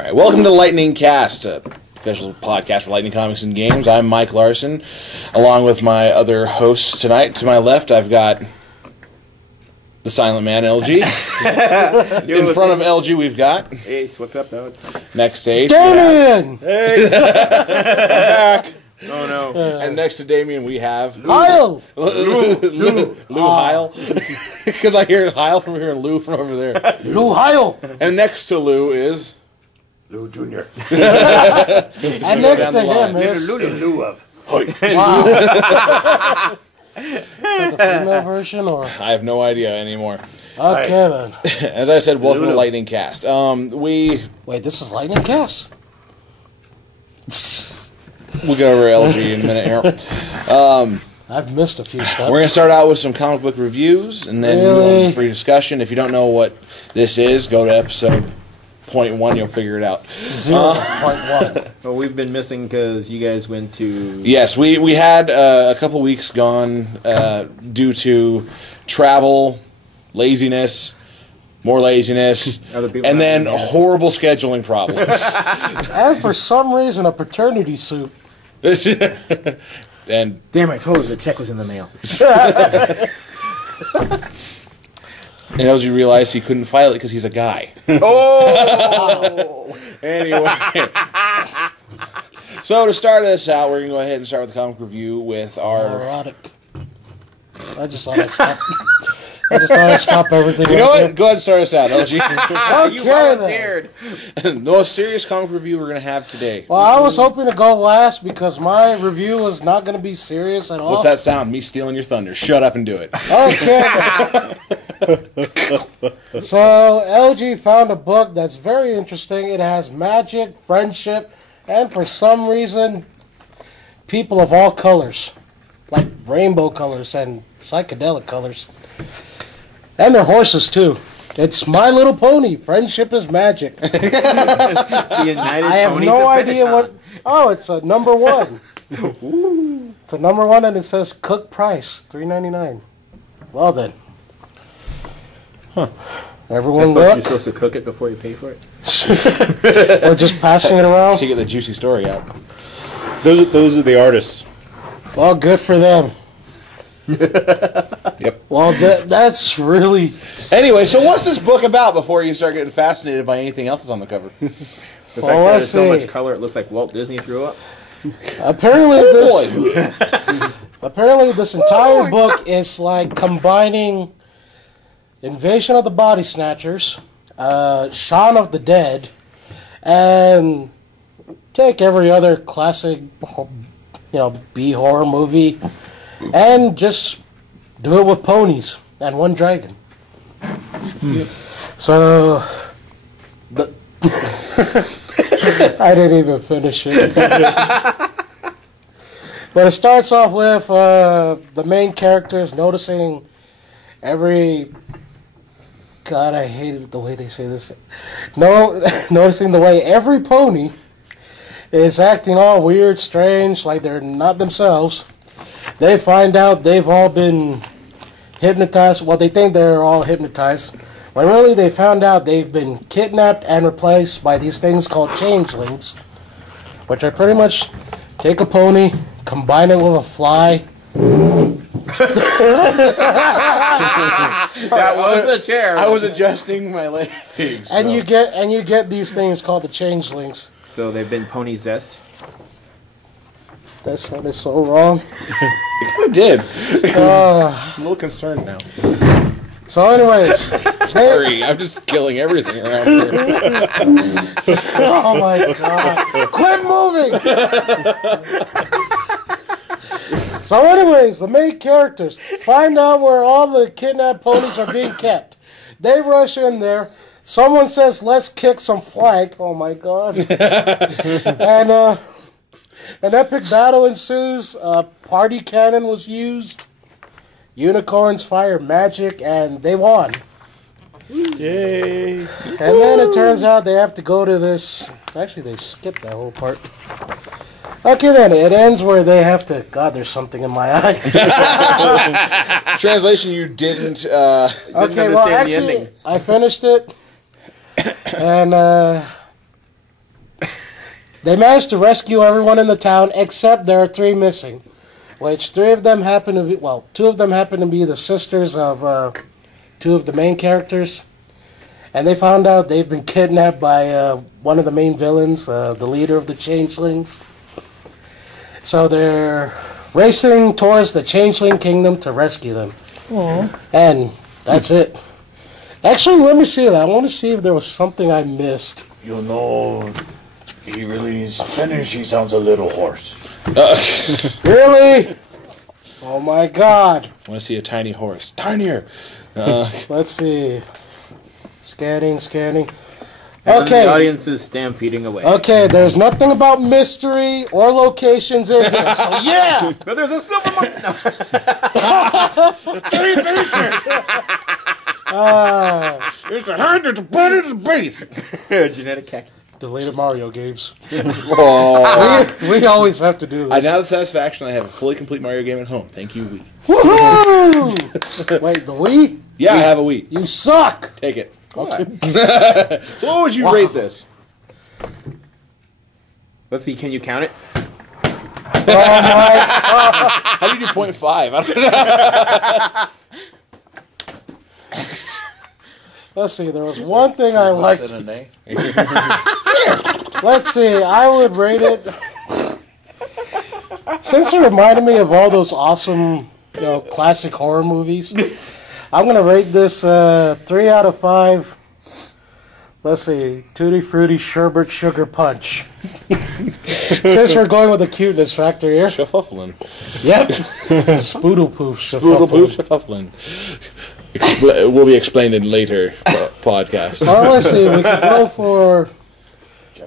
All right, welcome to Lightning Cast, a official podcast for Lightning Comics and Games. I'm Mike Larson, along with my other hosts tonight. To my left, I've got the Silent Man, LG. In front of LG, we've got Ace. What's up, though? next to Ace. Damien! Hey, I'm back. Oh no! And next to Damien, we have Heil! Lou Heil, because I hear Heil from here and Lou from over there. Lou Heil! And next to Lou is Lou Jr. And next to him is... Lou of. Wow. Is that the female version, or...? I have no idea anymore. Okay, then. As I said, welcome to Lightning Cast. Wait, this is Lightning Cast? We'll get over LG in a minute here. I've missed a few steps. We're going to start out with some comic book reviews, and then move on to free discussion. If you don't know what this is, go to episode 0.1, you'll figure it out. 0.1. Well, we've been missing because you guys went to... Yes, we had a couple weeks gone due to travel, laziness, more laziness, and then horrible scheduling problems. And for some reason, a paternity suit. And Damn, I told her the check was in the mail. And LG realized he couldn't file it because he's a guy. Oh! Anyway. So to start us out, we're going to go ahead and start with the comic review with our... Erotic. I just thought I'd stop everything. You know what? Go ahead and start us out, LG. You volunteered. The most serious comic review we're going to have today. Well, I was hoping to go last because my review was not going to be serious at all. What's that sound? Me stealing your thunder. Shut up and do it. Okay. So, LG found a book that's very interesting. It has magic, friendship, and for some reason, people of all colors. Like rainbow colors and psychedelic colors. And their horses, too. It's My Little Pony. Friendship is magic. The United I have Ponies no of idea Benetton. what... Oh, it's a number one. It's a number one, and it says Cook Price, $3.99. Well, then. Huh. Everyone You're look. supposed to cook it before you pay for it? Or just passing it around. You get the juicy story out. Those are the artists. Well, good for them. Yep. Well, that's really... Anyway, so what's this book about before you start getting fascinated by anything else that's on the cover? The fact that let's there's so see. much color, it looks like Walt Disney threw up. Apparently, Oh, apparently this entire book is like combining Invasion of the Body Snatchers, Shaun of the Dead, and take every other classic, B-horror movie, and just do it with ponies and one dragon. So, I didn't even finish it. But it starts off with the main characters noticing every... God, I hated the way they say this. Noticing the way every pony is acting all weird, strange, like they're not themselves. They find out they've all been hypnotized. Well, they think they're all hypnotized. When really they found out they've been kidnapped and replaced by these things called changelings, which are pretty much take a pony, combine it with a fly. That was the chair. I was adjusting my legs. And so. you get these things called the changelings. So they've been pony zest. That sounded so wrong. It did. I'm a little concerned now. So anyways. Sorry, I'm just killing everything around here. Oh my god. Quit moving! So anyways, the main characters find out where all the kidnapped ponies are being kept. They rush in there. Someone says, let's kick some flank. Oh my god. And an epic battle ensues. Party cannon was used. Unicorns fire magic, and they won. Yay! And then it turns out they have to go to this... Actually, they skipped that whole part. Okay, then. It ends where they have to... God, there's something in my eye. Translation, you didn't... Okay, well, actually, I finished it. And They managed to rescue everyone in the town except there are 3 missing, which 3 of them happen to be, well, 2 of them happen to be the sisters of 2 of the main characters. And they found out they've been kidnapped by one of the main villains, the leader of the Changelings. So they're racing towards the Changeling Kingdom to rescue them. Aww. And that's it. Actually, let me see that. I want to see if there was something I missed. You know, he really needs to finish. He sounds a little hoarse. Really? Oh my god. I want to see a tiny horse. Tinier! Let's see. Scanning. And Okay. the audience is stampeding away. Okay, there's nothing about mystery or locations in here, so yeah! But there's a silver monkey. No. 3 pieces! It's a heart, it's a butt, it's a base! Genetic cactus. Deleted Mario games. Oh. We always have to do I this. now have the satisfaction I have a fully complete Mario game at home. Thank you, Wii. Woohoo! Wait, the Wii? Yeah, I have a Wii. You suck! Take it. What? So what would you rate this? Let's see, can you count it? How do you do 0.5? I don't know. Let's see, there was one thing I liked. What's in an A? Let's see, I would rate it. Since it reminded me of all those awesome, classic horror movies, I'm gonna rate this 3 out of 5. Let's see, Tutti Frutti Sherbet Sugar Punch. Since we're going with the cuteness factor here. Shufflin. Yep. Spoodle poof. Spoodle poof shufflin. It will be explained in later podcasts. Well, let's see,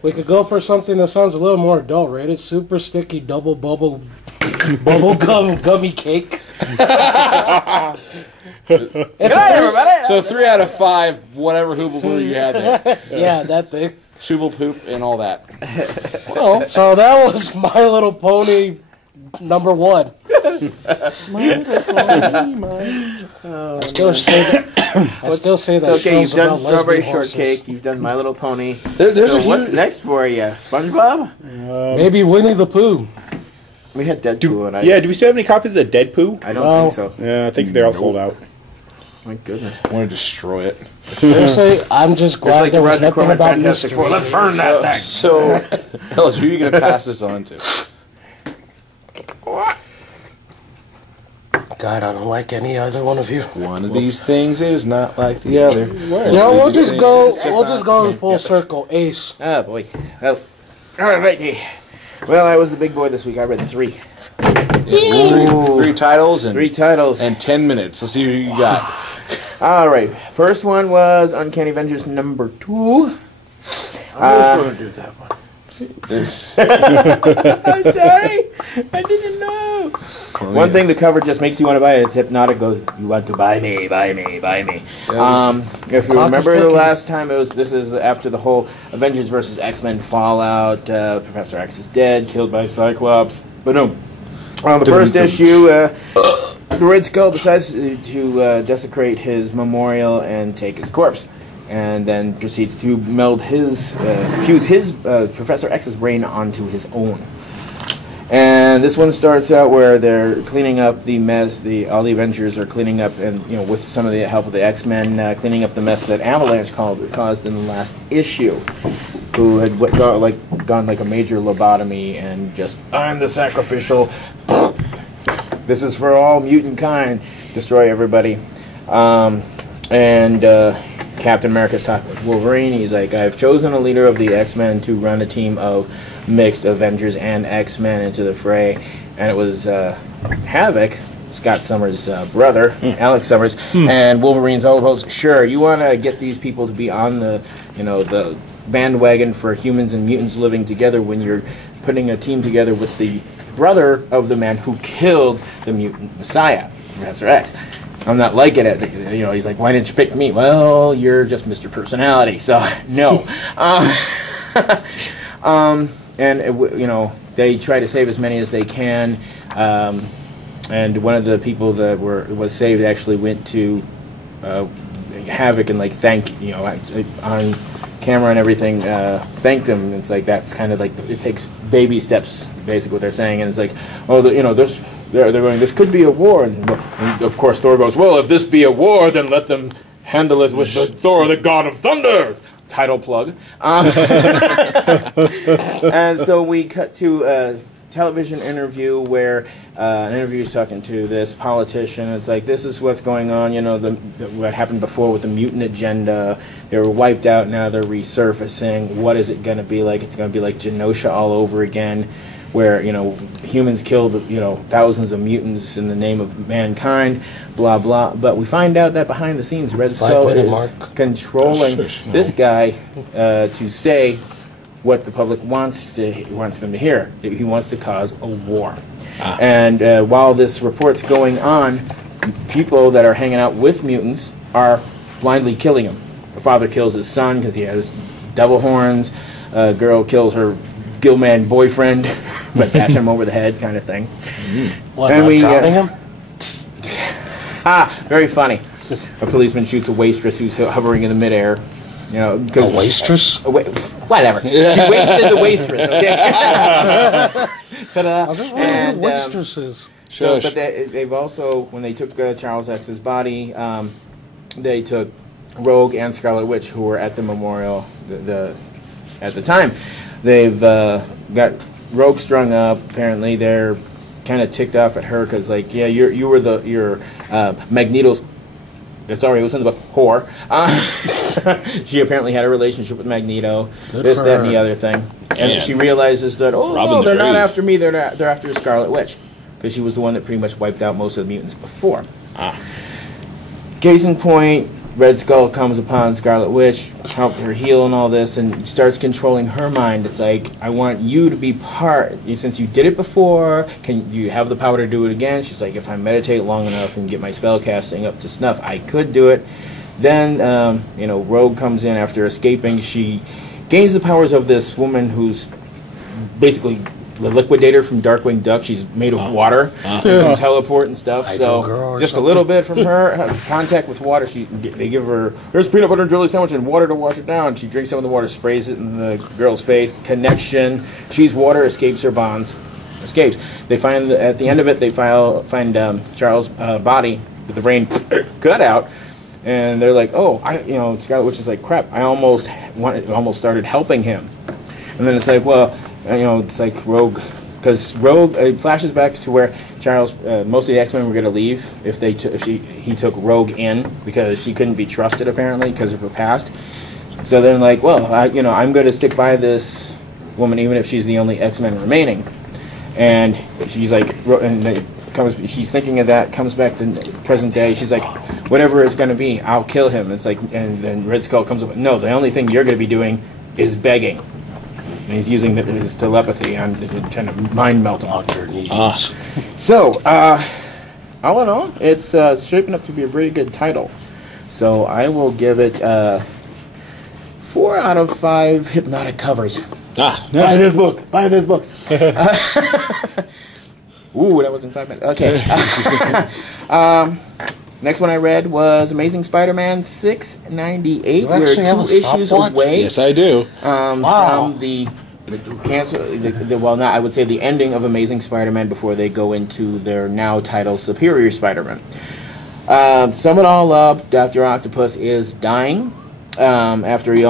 we could go for something that sounds a little more adult rated. Super sticky double bubble gum gummy cake. Good night, everybody. So 3 out of 5, whatever hooble boo you had there. Yeah, that thing. Shooble poop and all that. Well, so that was My Little Pony number 1. I still say that. So, okay, you've show's done about Strawberry lesbian horses. Shortcake, you've done My Little Pony. There's So a what's huge... next for you? SpongeBob? Maybe Winnie the Pooh. We had Deadpool, and Yeah, do we still have any copies of Deadpool? I don't No. think so. Yeah, I think they're all sold out. My goodness. I want to destroy it. Seriously, I'm just Just glad like there the was Roger nothing Corman about Fantastic mystery. Four. Let's burn that thing. So, Ellis, who are you going to pass this on to? God, I don't like any either one of you. One of these things is not like the other. We'll just go in full circle. Ace. Oh, boy. Well, all right. Well, I was the big boy this week. I read 3. Three titles and 3 titles. and 10 minutes. Let's see who you got. All right. First one was Uncanny Avengers number 2. I was going to do that one. This I'm sorry. I didn't know. One thing the cover just makes you want to buy it. It's hypnotic. Goes, you want to buy me, buy me, buy me. If you Clock remember is the ticking. last time, this is after the whole Avengers versus X-Men fallout. Professor X is dead, killed by Cyclops. But no. On the first issue, the Red Skull decides to desecrate his memorial and take his corpse, and then proceeds to meld fuse his Professor X's brain onto his own. And this one starts out where they're cleaning up the mess. All the Avengers are cleaning up, and with some of the help of the X-Men, cleaning up the mess that Avalanche caused in the last issue. Who had gone like a major lobotomy and just, I'm the sacrificial. This is for all mutant kind. Destroy everybody. And Captain America's talking with Wolverine. He's like, I've chosen a leader of the X-Men to run a team of mixed Avengers and X-Men into the fray. And it was Havoc, Scott Summers' brother, Alex Summers, and Wolverine's all about, sure, you want to get these people to be on the bandwagon for humans and mutants living together when you're putting a team together with the brother of the man who killed the mutant messiah, Professor X. I'm not liking it. He's like, why didn't you pick me? Well, you're just Mr. Personality, so no. They try to save as many as they can. And one of the people that was saved actually went to Havoc and thank on camera and everything thanked him. It's like that's kind of like it takes baby steps, basically what they're saying. And it's like, oh, they're going, this could be a war, and of course Thor goes, well, if this be a war, then let them handle it with Thor, the God of Thunder. Title plug. And so we cut to a television interview where an interviewer is talking to this politician. It's like, this is what's going on, what happened before with the mutant agenda. They were wiped out, now they're resurfacing. What is it going to be like? It's going to be like Genosha all over again, where, humans killed, thousands of mutants in the name of mankind, blah, blah. But we find out that behind the scenes, Red Skull is controlling this guy to say what the public wants them to hear. He wants to cause a war. And while this report's going on, people that are hanging out with mutants are blindly killing him. The father kills his son because he has devil horns. A girl kills her Gilman boyfriend, but bashing him over the head, kind of thing. What, and drowning him? Very funny. A policeman shoots a waitress who's hovering in the midair. Because a waitress? Whatever. He wasted the waitress. Okay. Ta-da! And waitresses. But they've also, when they took Charles X's body, they took Rogue and Scarlet Witch, who were at the memorial at the time. They've got Rogue strung up. Apparently, they're kind of ticked off at her because, like, yeah, you were your Magneto's. Sorry, it was in the book. Whore. She apparently had a relationship with Magneto. Good this, for that, her. and the other thing. And she realizes that no, they're not after me. They're after Scarlet Witch, because she was the one that pretty much wiped out most of the mutants before. Case in point, Red Skull comes upon Scarlet Witch, helped her heal and all this, and starts controlling her mind. It's like, I want you to be part. Since you did it before, do you have the power to do it again? She's like, if I meditate long enough and get my spell casting up to snuff, I could do it. Then, Rogue comes in after escaping. She gains the powers of this woman who's basically the liquidator from Darkwing Duck. She's made of water, can teleport and stuff. So just a little bit from her contact with water. They give her, here's peanut butter and jelly sandwich and water to wash it down. She drinks some of the water, sprays it in the girl's face. Connection. She's water, escapes her bonds, escapes. They find at the end of it, they find Charles' body with the brain cut out. And they're like, Scarlet Witch is like, crap, I almost started helping him. And then it's like, well, it's like Rogue, because Rogue, it flashes back to where Charles, most of the X-Men were going to leave if he took Rogue in, because she couldn't be trusted apparently because of her past. So then like, well, I'm going to stick by this woman even if she's the only X-Men remaining. And she's like, she's thinking of that, comes back to present day. She's like, whatever it's going to be, I'll kill him. It's like, and then Red Skull comes up with, no, the only thing you're going to be doing is begging. And he's using his telepathy on trying to mind melt him. So, all in all, it's shaping up to be a pretty good title. So I will give it 4 out of 5 hypnotic covers. Buy this book. Ooh, that was in 5 minutes. Okay. Next one I read was Amazing Spider-Man 698. We're 2 issues away. Yes, I do. From the I would say the ending of Amazing Spider-Man before they go into their now titled Superior Spider-Man. Sum it all up, Dr. Octopus is dying after he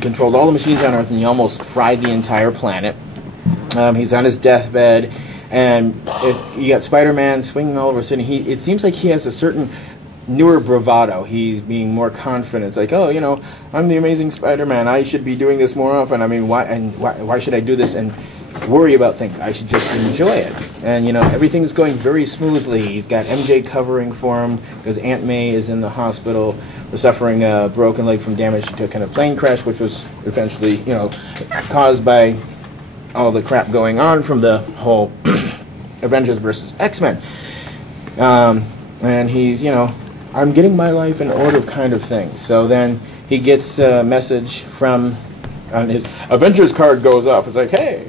controlled all the machines on Earth and he almost fried the entire planet. He's on his deathbed. And you got Spider-Man swinging all over the city. It seems like he has a certain newer bravado. He's being more confident. It's like, I'm the Amazing Spider-Man. I should be doing this more often. I mean, why should I do this and worry about things? I should just enjoy it. And, everything's going very smoothly. He's got MJ covering for him because Aunt May is in the hospital. We're suffering a broken leg from damage she took in a plane crash, which was eventually, caused by all the crap going on from the whole Avengers versus X-Men. And he's, I'm getting my life in order kind of thing. So then he gets a message on his Avengers card goes off. It's like, hey,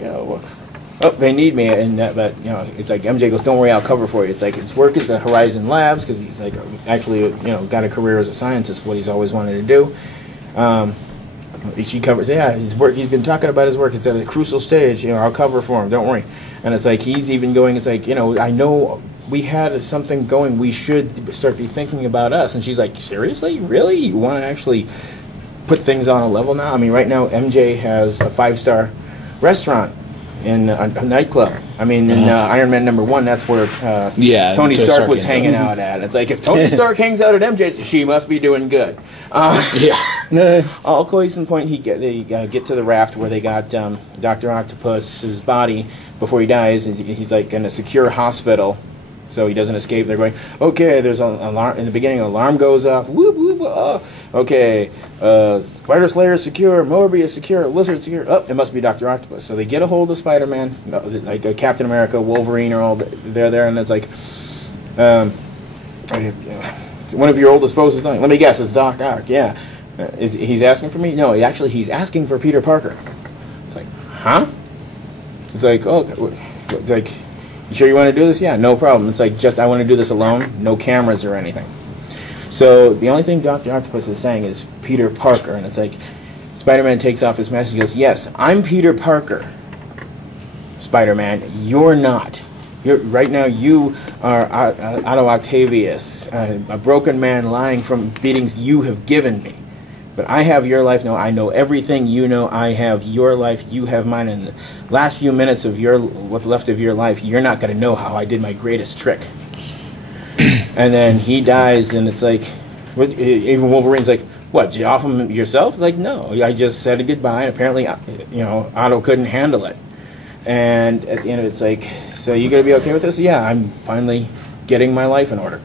they need me. And but it's like MJ goes, don't worry, I'll cover for you. It's like his work at the Horizon Labs, because he's like actually, got a career as a scientist, what he's always wanted to do. She covers, his work. He's been talking about his work. It's at a crucial stage. I'll cover for him. Don't worry. And it's like he's even going. It's like I know we had something going. We should start be thinking about us. And she's like, seriously, really? You want to actually put things on a level now? I mean, right now MJ has a 5-star restaurant in a nightclub. I mean, in Iron Man #1, that's where Tony Stark was hanging out at. It's like if Tony Stark hangs out at MJ's, she must be doing good. All case in point, they get to the raft where they got Dr. Octopus's body before he dies, and he's like in a secure hospital, so he doesn't escape. They're going, okay, there's an alarm in the beginning. An alarm goes off. Whoop whoop. Okay, Spider Slayer secure, Morbius secure, Lizard secure. Oh, it must be Dr. Octopus. So they get a hold of Spider-Man, like Captain America, Wolverine, are all there, and it's like, one of your oldest foes is dying. Let me guess, it's Doc Ock. Yeah, he's asking for me. No, he's asking for Peter Parker. It's like, huh? It's like, oh, like, you sure you want to do this? Yeah, no problem. It's like, I want to do this alone, no cameras or anything. So the only thing Dr. Octopus is saying is Peter Parker, and it's like Spider-Man takes off his mask and goes, yes, I'm Peter Parker. Spider-Man, you're not. Right now you are Otto Octavius, a broken man lying from beatings you have given me. But I have your life now. I know everything you know. I have your life. You have mine. In the last few minutes of what's left of your life, you're not going to know how I did my greatest trick. And then he dies, and it's like, even Wolverine's like, what, did you off him yourself? It's like, no, I just said a goodbye, and apparently, Otto couldn't handle it. And at the end of it, it's like, so you going to be okay with this? Yeah, I'm finally getting my life in order,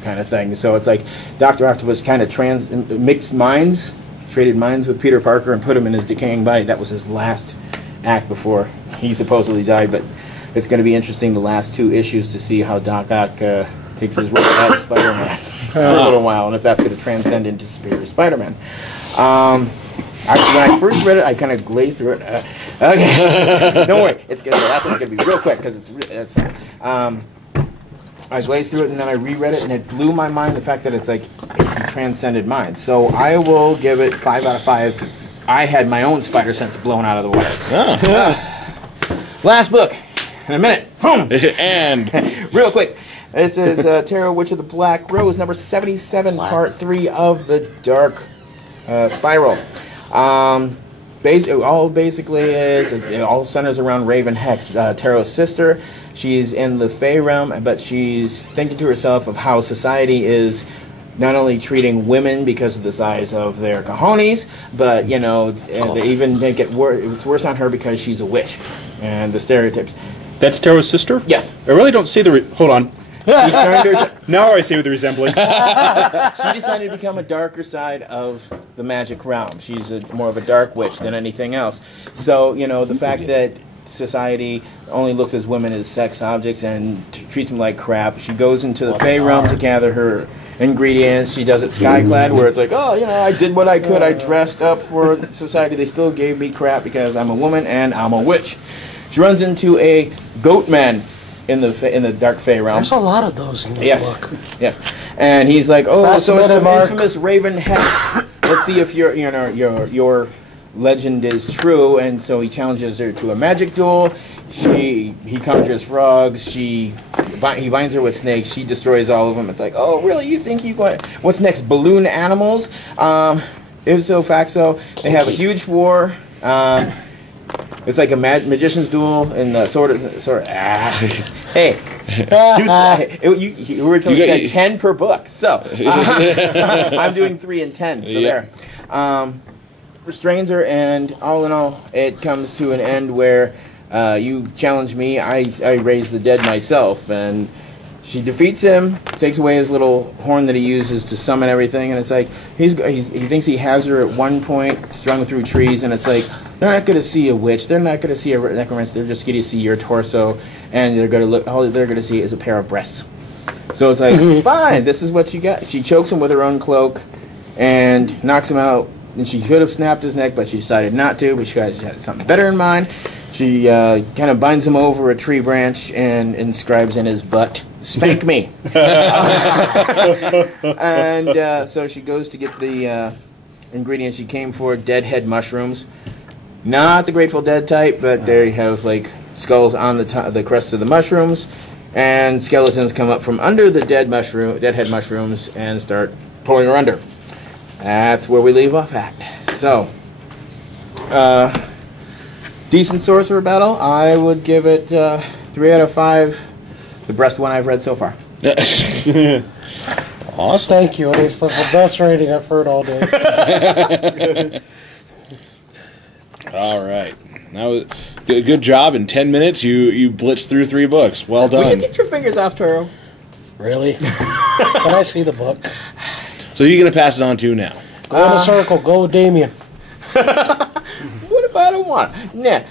kind of thing. So it's like Dr. Octopus kind of mixed minds, traded minds with Peter Parker and put him in his decaying body. That was his last act before he supposedly died, but it's going to be interesting the last 2 issues to see how Doc Ock takes his role as Spider-Man for a little while, and if that's going to transcend into Superior Spider-Man. When I first read it, I kind of glazed through it. Okay, don't worry, it's gonna. The last one's going to be real quick because it's. I glazed through it and then I reread it, and it blew my mind the fact that it's like it transcended mine. So I will give it 5 out of 5. I had my own spider sense blown out of the water. Last book in a minute. Boom. And real quick. This is Tarot Witch of the Black Rose, number 77, part 3 of the Dark Spiral. All basically is, it all centers around Raven Hex, Tarot's sister. She's in the Fey realm, but she's thinking to herself of how society is not only treating women because of the size of their cojones, but, they even make it worse. It's worse on her because she's a witch, and the stereotypes. That's Tarot's sister? Yes. I really don't see the... Hold on. Now I see the resemblance. She decided to become a darker side of the magic realm. She's more of a dark witch than anything else. So, the fact that society only looks at women as sex objects and treats them like crap. She goes into the Fey realm to gather her ingredients. She does it skyclad, where it's like, I did what I could. I dressed up for society. They still gave me crap because I'm a woman and I'm a witch. She runs into a goat man in the Dark Fey realm. There's a lot of those in this book. Yes. And he's like, so it's the infamous Raven Hex. Let's see if your legend is true. And so he challenges her to a magic duel. He conjures frogs. He binds her with snakes. She destroys all of them. It's like, oh, really? You think you going? What's next? Balloon animals? Ipso facto, they have a huge war. It's like a magician's duel and Hey, you originally said 10 per book, so I'm doing 3 and 10. So there, restrains her, and all in all, it comes to an end where you challenge me. I raise the dead myself, and she defeats him, takes away his little horn that he uses to summon everything, and it's like he thinks he has her at one point, strung through trees, and it's like they're not going to see a witch, they're not going to see a necromancer, they're just going to see your torso, and they're going to look. All they're going to see is a pair of breasts. So it's like, fine, this is what you got. She chokes him with her own cloak, and knocks him out. And she could have snapped his neck, but she decided not to. But she had something better in mind. She kind of binds him over a tree branch and inscribes in his butt, "Spank me." And so she goes to get the ingredients you came for: deadhead mushrooms. Not the Grateful Dead type, but they have like skulls on the crest of the mushrooms, and skeletons come up from under the deadhead mushrooms and start pulling her under. That's where we leave off at. So, decent sorcerer battle. I would give it 3 out of 5. The best one I've read so far. Awesome. Thank you, Ace. That's the best rating I've heard all day. All right. That was good job. In 10 minutes, you blitzed through 3 books. Well Will you done. get your fingers off, Toro? Really? Can I see the book? So who are you going to pass it on to now? Go in a circle. Go with Damien. What if I don't want? Nah.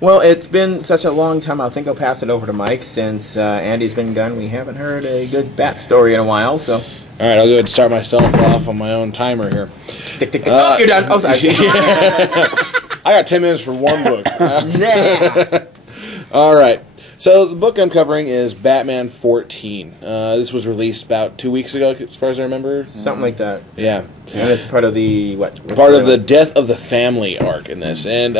Well, it's been such a long time. I think I'll pass it over to Mike since Andy's been gone. We haven't heard a good bat story in a while, so. All right, I'll go ahead and start myself off on my own timer here. Tick, tick, tick. Oh, you're done. Oh, sorry. I got 10 minutes for one book. Yeah. All right. So the book I'm covering is Batman 14. This was released about 2 weeks ago, as far as I remember. Something like that. Yeah. And it's part of the, what? Part of the Death of the Family arc in this. And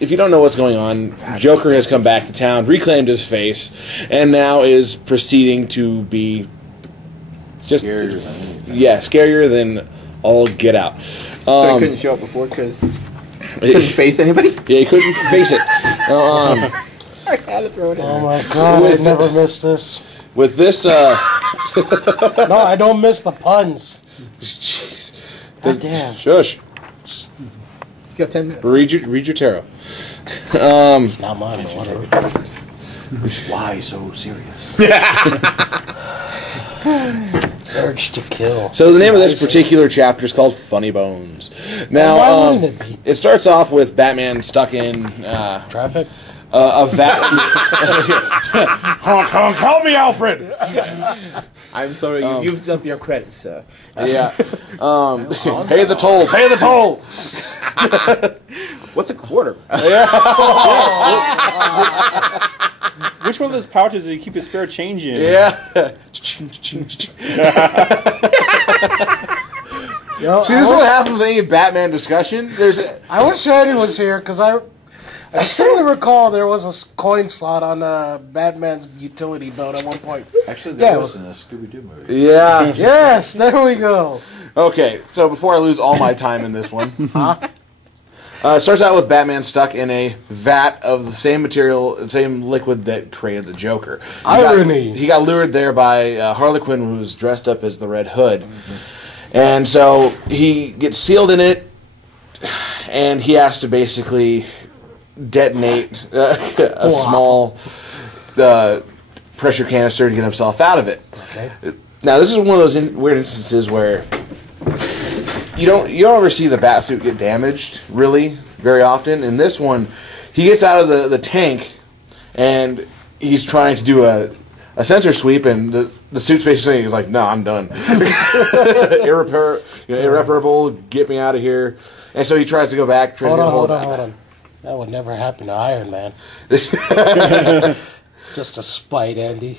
if you don't know what's going on, Joker has come back to town, reclaimed his face, and now is proceeding to be just scarier than all get out. So he couldn't show up before because he couldn't face anybody? Yeah, he couldn't face it. I had to throw it in. Oh my god, I never missed this. With this, No, I don't miss the puns. jeez. God damn. Shush. He's got 10 minutes. Read your tarot. Not mine, but whatever. Why so serious? Urge to kill. So the name of this particular chapter is called Funny Bones. Now, Why wouldn't it be? it starts off with Batman stuck in Traffic? a vat. Honk, honk, help me, Alfred! I'm sorry, you used up your credits, sir. Yeah. Pay the toll. Pay the toll. What's a quarter? Which one of those pouches did he keep his spare change in? Yeah. Yo, See, this is what happens with any Batman discussion. I wish Andy was here because I distinctly recall there was a coin slot on Batman's utility belt at one point. Actually, there Yeah. was in a Scooby-Doo movie. Yeah. Yes, there we go. Okay, so before I lose all my time in this one, it starts out with Batman stuck in a vat of the same material, the same liquid that created the Joker. Irony. He got lured there by Harley Quinn, who was dressed up as the Red Hood. And so he gets sealed in it, and he has to basically detonate a small pressure canister to get himself out of it. Okay. Now, this is one of those weird instances where you don't ever see the Batsuit get damaged, really, very often. In this one, he gets out of the tank, and he's trying to do a sensor sweep, and the suit's basically saying, he's like, no, I'm done. Irreparable, get me out of here. And so he tries to go back. Hold on. That would never happen to Iron Man. Just to spite Andy.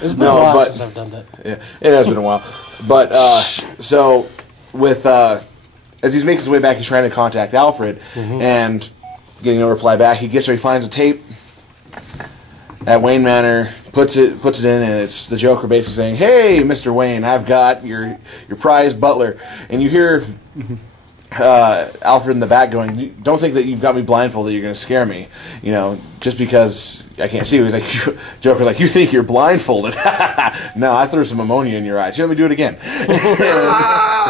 It's been a while since I've done that. Yeah, it has been a while. But, so, with, as he's making his way back, he's trying to contact Alfred, and getting no reply back. He gets there, he finds a tape at Wayne Manor, puts it in, and it's the Joker basically saying, "Hey, Mr. Wayne, I've got your prize butler." And you hear Alfred in the back going, "Don't think that you've got me blindfolded, you're going to scare me. You know, just because I can't see you." He's like, Joker's like, "You think you're blindfolded?" "No, I threw some ammonia in your eyes. Here, let me do it again."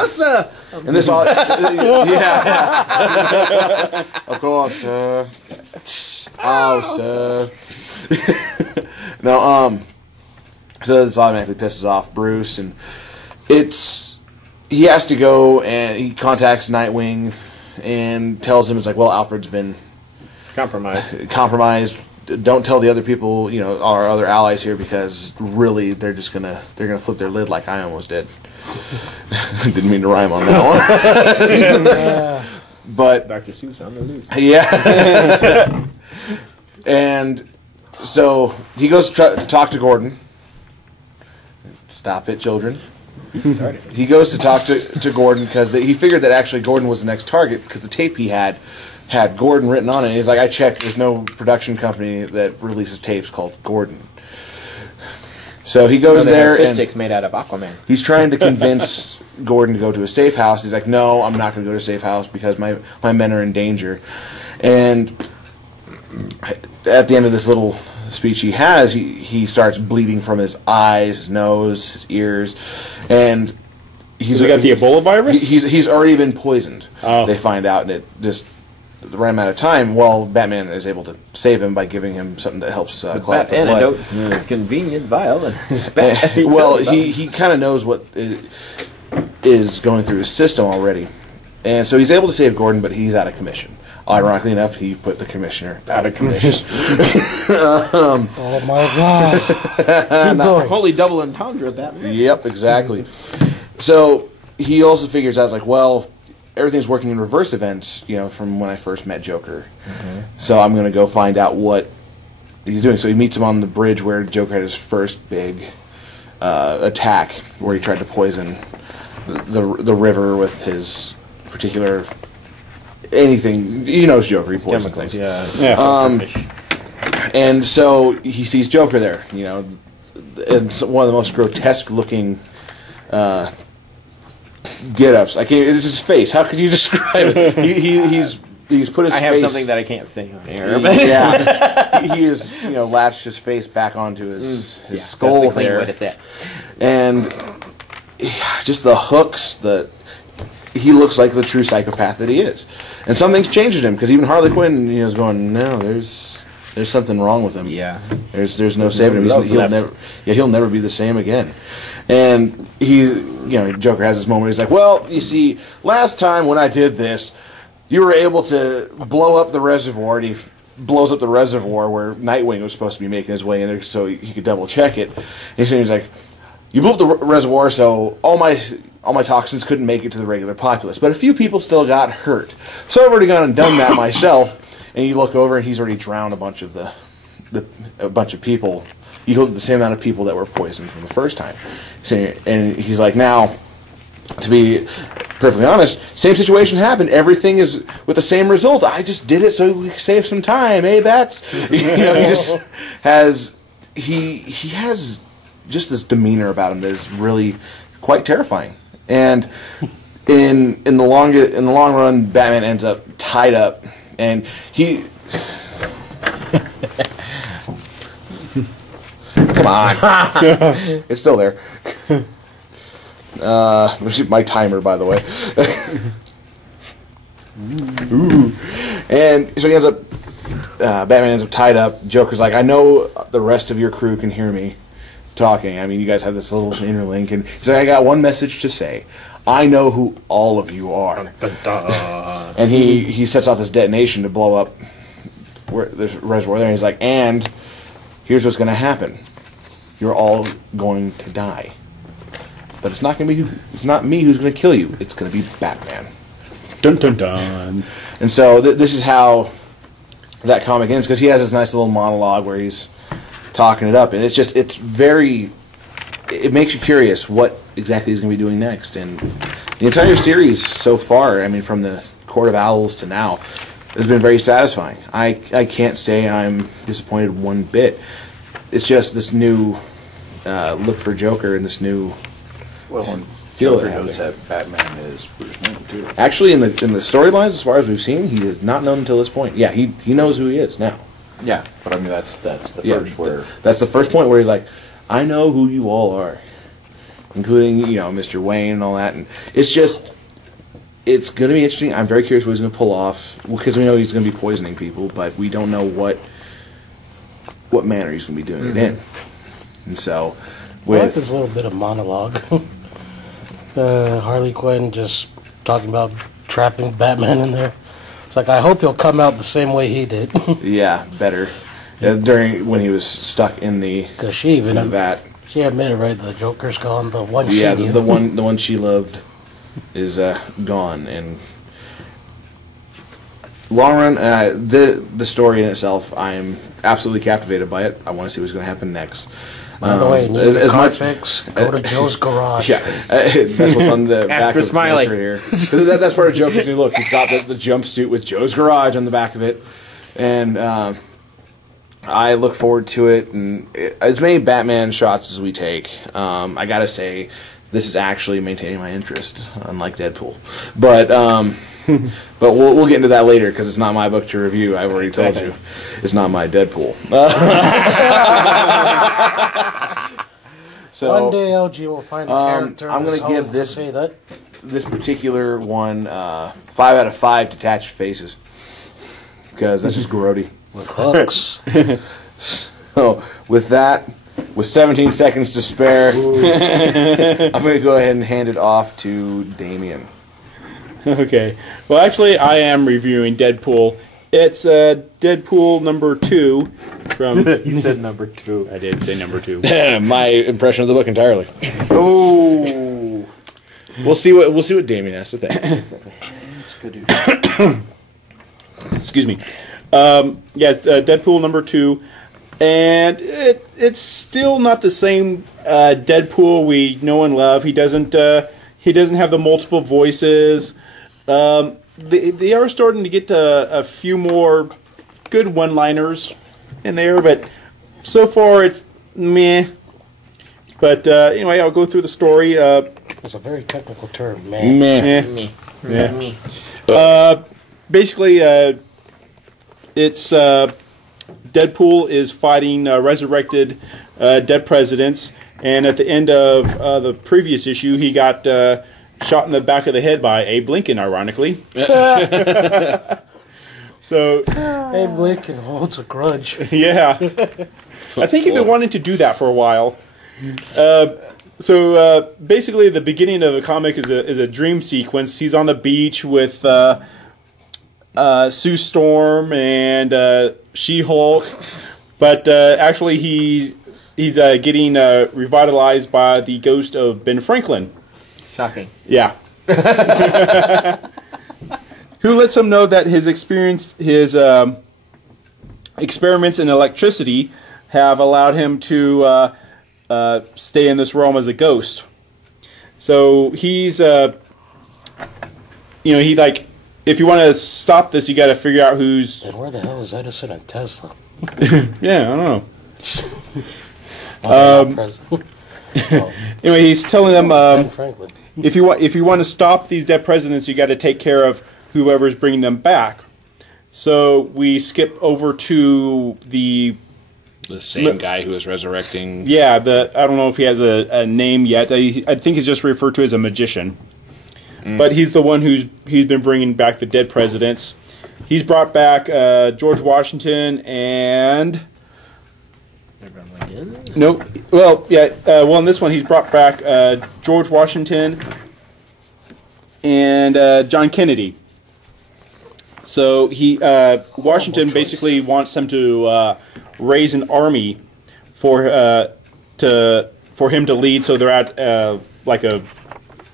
Sir. And this all, yeah. Of course, sir. Sir. No, so this automatically pisses off Bruce, and he has to go, and he contacts Nightwing and tells him, it's like, well, Alfred's been compromised. Don't tell the other people, our other allies here, because really they're gonna flip their lid like I almost did. Didn't mean to rhyme on that one. But Dr. Seuss on the loose. Yeah. And so he goes to talk to Gordon. Stop it, children. he goes to talk to Gordon because he figured that actually Gordon was the next target because the tape he had Gordon written on it. And he's like, I checked, there's no production company that releases tapes called Gordon. So he goes there fish and sticks made out of Aquaman. he's trying to convince Gordon to go to a safe house. He's like, no, I'm not going to go to a safe house because my men are in danger. And at the end of this little speech he has, he starts bleeding from his eyes, his nose, his ears, and he's got the Ebola virus. He's already been poisoned. Oh. They find out, and it just the right amount of time. Well, Batman is able to save him by giving him something that helps clot up the blood. Antidote is convenient, vial, and well, he kind of knows what is going through his system already, and so he's able to save Gordon, but he's out of commission. Ironically enough, he put the commissioner out of commission. Oh my God! Keep going. Holy double entendre, Batman. Yep, exactly. So he also figures out, like, well, everything's working in reverse events, from when I first met Joker. So I'm going to go find out what he's doing. So he meets him on the bridge where Joker had his first big attack, where he tried to poison the river with his particular anything. It's Joker. He poisons things. Yeah. And so he sees Joker there, and one of the most grotesque looking get-ups. I can't. It's his face. How could you describe it? He's put his. I have face, something that I can't say on air. Yeah, he is latched his face back onto his skull that's the clean there, way to say it. and just the hooks. He looks like the true psychopath that he is, and something's changed him because even Harley Quinn is going, no, there's something wrong with him. Yeah, there's no saving him. He'll never be the same again. And Joker has this moment. He's like, well, you see, last time when I did this, you were able to blow up the reservoir, and he blows up the reservoir where Nightwing was supposed to be making his way in there so he could double check it. And he's like, you blew up the reservoir, so all my toxins couldn't make it to the regular populace, but a few people still got hurt. So I've already gone and done that myself. And you look over, and he's already drowned a bunch of people. You go the same amount of people that were poisoned from the first time. So, and he's like, now, to be perfectly honest, same situation happened. Everything is with the same result. I just did it so we could save some time, Bats? He just has he has just this demeanor about him that is really quite terrifying. And in the long run, Batman ends up tied up, and he. Come on, it's still there. My timer, by the way. Ooh. And so he ends up. Batman ends up tied up. Joker's like, I know the rest of your crew can hear me talking. I mean, you guys have this little interlink, and he's like, I got one message to say. I know who all of you are. Dun, dun, dun. And he sets off this detonation to blow up this reservoir there. And he's like, and here's what's going to happen. You're all going to die. But it's not me who's going to kill you. It's going to be Batman. Dun dun dun. And so this is how that comic ends, because he has this nice little monologue where he's talking it up, and it makes you curious what exactly he's going to be doing next. And the entire series so far, I mean, from the Court of Owls to now, has been very satisfying. I can't say I'm disappointed one bit. It's just this new look for Joker and this new feel. Joker knows that Batman is Bruce Wayne too. Actually, in the storylines, as far as we've seen, he is not known until this point. Yeah, he knows who he is now. Yeah, but I mean that's the first where that's the first point where he's like, I know who you all are, including Mr. Wayne and all that. And it's going to be interesting. I'm very curious what he's going to pull off, because we know he's going to be poisoning people, but we don't know what manner he's going to be doing it in. And so, I like this little bit of monologue. Harley Quinn just talking about trapping Batman in there. It's like, I hope he'll come out the same way he did. Yeah, better. During when he was stuck in the because she even vat. She admitted, right, the Joker's gone. The one she yeah, knew. the one she loved is gone. And long run, the story in itself, I am absolutely captivated by it. I want to see what's going to happen next. By the way, need as a car much- fix? Go to Joe's garage. Yeah, that's what's on the back for of the Smiley. Joker here. That's part of Joker's new look. He's got the jumpsuit with Joe's Garage on the back of it, and I look forward to it. And as many Batman shots as we take, I gotta say, this is actually maintaining my interest, unlike Deadpool. But but we'll get into that later because it's not my book to review. I've already told you, it's not my Deadpool. So One day LG will find a character. I'm going gonna to give this say that. this particular one 5 out of 5 detached faces because that's just grody. With hooks. So with that, with 17 seconds to spare, I'm going to go ahead and hand it off to Damien. Okay. Well, actually, I am reviewing Deadpool. It's Deadpool number 2 from... You said number 2. I did say number 2. My impression of the book entirely. Oh. We'll see what Damien has to think. It's good. Excuse me. It's Deadpool number 2. And it's still not the same Deadpool we know and love. He doesn't have the multiple voices. They are starting to get a few more good one-liners in there, but so far it's meh. But anyway, I'll go through the story. It's a very technical term, man. Meh. Basically, it's Deadpool is fighting resurrected dead presidents, and at the end of the previous issue, he got shot in the back of the head by Abe Lincoln, ironically. So, Abe Lincoln holds a grudge. yeah. I think he'd been wanting to do that for a while. So basically, the beginning of the comic is a dream sequence. He's on the beach with Sue Storm and She-Hulk, but actually he's getting revitalized by the ghost of Ben Franklin. Shocking. Yeah. Who lets him know that his experiments in electricity have allowed him to stay in this realm as a ghost. So he's, if you want to stop this, you got to figure out who's. And where the hell is Edison and Tesla? Yeah, I don't know. Anyway, he's telling them Ben Franklin. if you want to stop these dead presidents, you got to take care of whoever's bringing them back. So we skip over to the same guy who is resurrecting. Yeah, I don't know if he has a name yet. I think he's just referred to as a magician. But he's the one he's been bringing back the dead presidents. He's brought back George Washington and... No, well, yeah. Well, in this one, he's brought back George Washington and John Kennedy. So Washington basically wants them to raise an army for him to lead. So they're at like a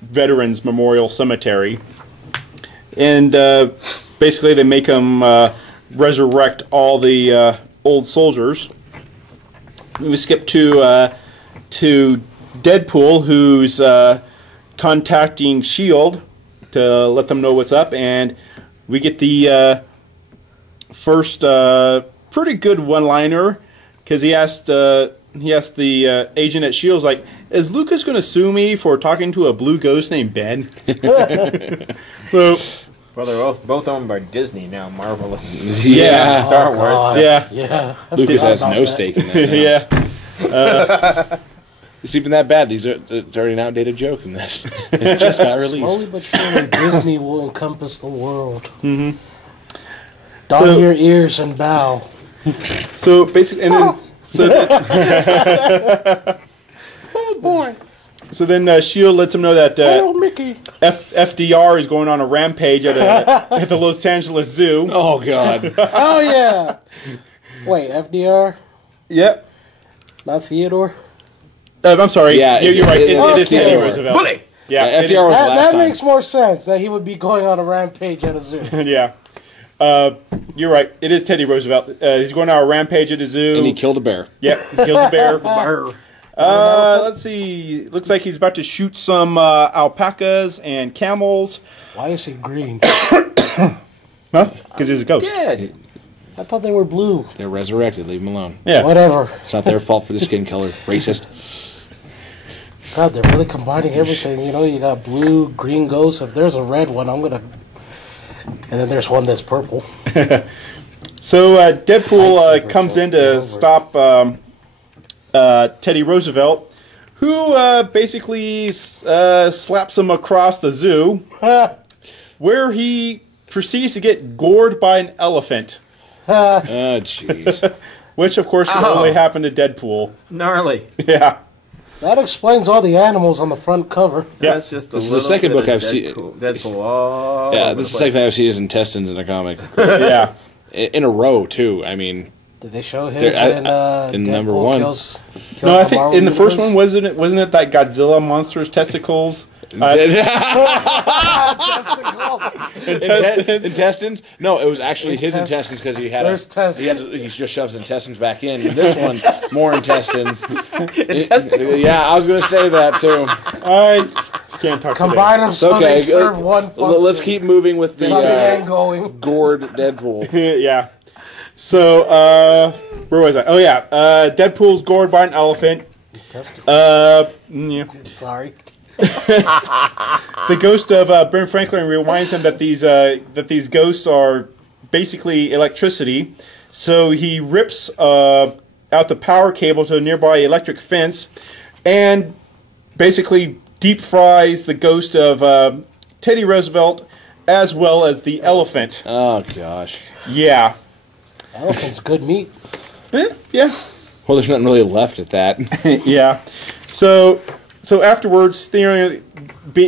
veterans memorial cemetery, and basically they make him resurrect all the old soldiers. We skip to Deadpool, who's contacting S.H.I.E.L.D. to let them know what's up, and we get the first pretty good one-liner because he asked the agent at S.H.I.E.L.D. like, "Is Lucas going to sue me for talking to a blue ghost named Ben?" So, Well, they're both owned by Disney now. Marvel. Yeah. Star Oh, Wars. God. yeah. Yeah. Lucas has About no that. stake in that. Yeah. It's even that bad. It's already an outdated joke in this. It just got released. Slowly but surely, Disney will encompass the world. Mm-hmm. Don So- your ears and bow. So basically, and then Oh boy! so then S.H.I.E.L.D. lets him know that Hello, Mickey. FDR is going on a rampage at the Los Angeles Zoo. Oh God. Oh yeah. Wait, FDR, Yep. not Theodore. I'm sorry. Yeah, you're right. It it's is Teddy Theodore. Roosevelt. Bully. Yeah, Yeah, it FDR was the last That time. makes more sense. That he would be going on a rampage at a zoo. is- yeah. You're right. It is Teddy Roosevelt. He's going on a rampage at a zoo. And he killed a bear. Yep. He kills a bear. Let's see. Looks like he's about to shoot some alpacas and camels. Why is he green? Huh? Because he's a ghost. Dead. I thought they were blue. They're resurrected. Leave them alone. Yeah. Whatever. It's not their fault for the skin color. Racist. God, they're really combining everything. You know, you got blue, green ghosts. If there's a red one, I'm gonna. And then there's one that's purple. So Deadpool comes in to stop Teddy Roosevelt, who basically slaps him across the zoo, where he proceeds to get gored by an elephant. Oh, jeez. Which, of course, can only happen to Deadpool. Gnarly. Yeah. That explains all the animals on the front cover. Yeah. That's just This is the second book I've seen. Deadpool. Oh, Yeah, this is the second time I've seen his intestines in a comic. Yeah. In a row, too. I mean... Did they show his in Deadpool number one. kills No, I think Marvel in the first universe? one, wasn't it that Godzilla monster's testicles? Intestines? No, it was actually his intestines because he had he just shoves intestines back in. In this one, more intestines. Testicles. Yeah, I was going to say that too. I can't talk Combine them so Okay, they serve one function. let's keep moving with Coming and the going. gored Deadpool. Yeah. So, where was I? Oh, yeah. Deadpool's gored by an elephant. Testicle. Yeah. Sorry. The ghost of Ben Franklin reminds him that these ghosts are basically electricity. So he rips out the power cable to a nearby electric fence and basically deep fries the ghost of Teddy Roosevelt as well as the elephant. Oh, gosh. Yeah. Elephant's good meat. Yeah. Well, there's nothing really left at that. Yeah. So afterwards, being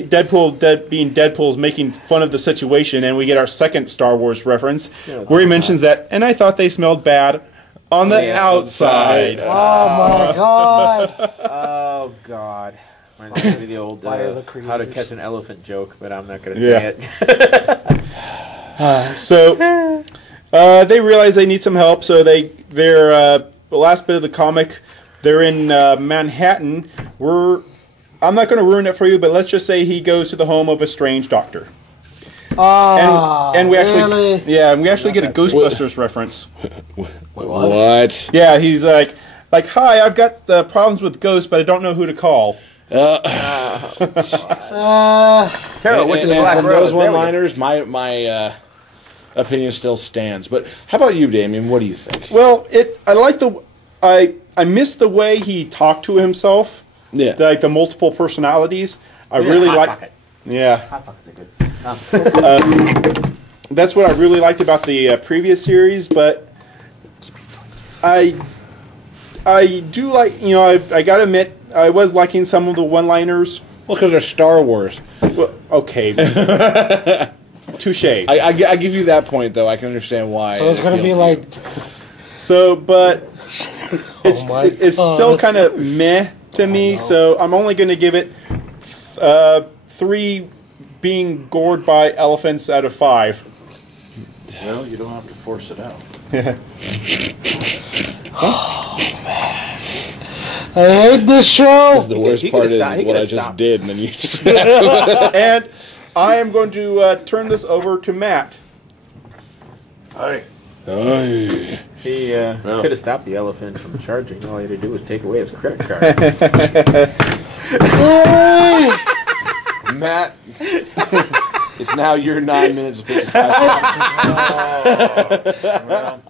Deadpool is making fun of the situation, and we get our second Star Wars reference, where he mentions that, and I thought they smelled bad on the outside. Oh my god. Oh God. Reminds me of the old Fire the how to creators. catch an elephant joke, but I'm not going to say it. So they realize they need some help, so they're the last bit of the comic, they're in Manhattan. I'm not going to ruin it for you, but let's just say he goes to the home of a strange doctor. And we actually, really? yeah, and we actually get a Ghostbusters reference. What? Yeah, he's like, hi, I've got the problems with ghosts, but I don't know who to call. Tara, which is the Black from Rose? those one-liners, my opinion still stands. But how about you, Damien? What do you think? Well, I miss the way he talked to himself. Yeah. Like the multiple personalities. I really Hot like. Pocket. Yeah. Hot Pockets are good. That's what I really liked about the previous series, but I do like, I gotta admit, I was liking some of the one-liners. Well, because they're Star Wars. Well, okay. Touche. I give you that point, though. I can understand why. So it's going to be like... So, but it's my still kind of meh to me, so I'm only going to give it 3 being gored by elephants out of 5. Well, you don't have to force it out. I hate this show. The worst he part could've is stopped- he what I could've just stopped. did, and then you just... And I am going to turn this over to Matt. Hi. He could have stopped the elephant from charging. All he had to do was take away his credit card. Matt, it's now your 9 minutes and 55 seconds.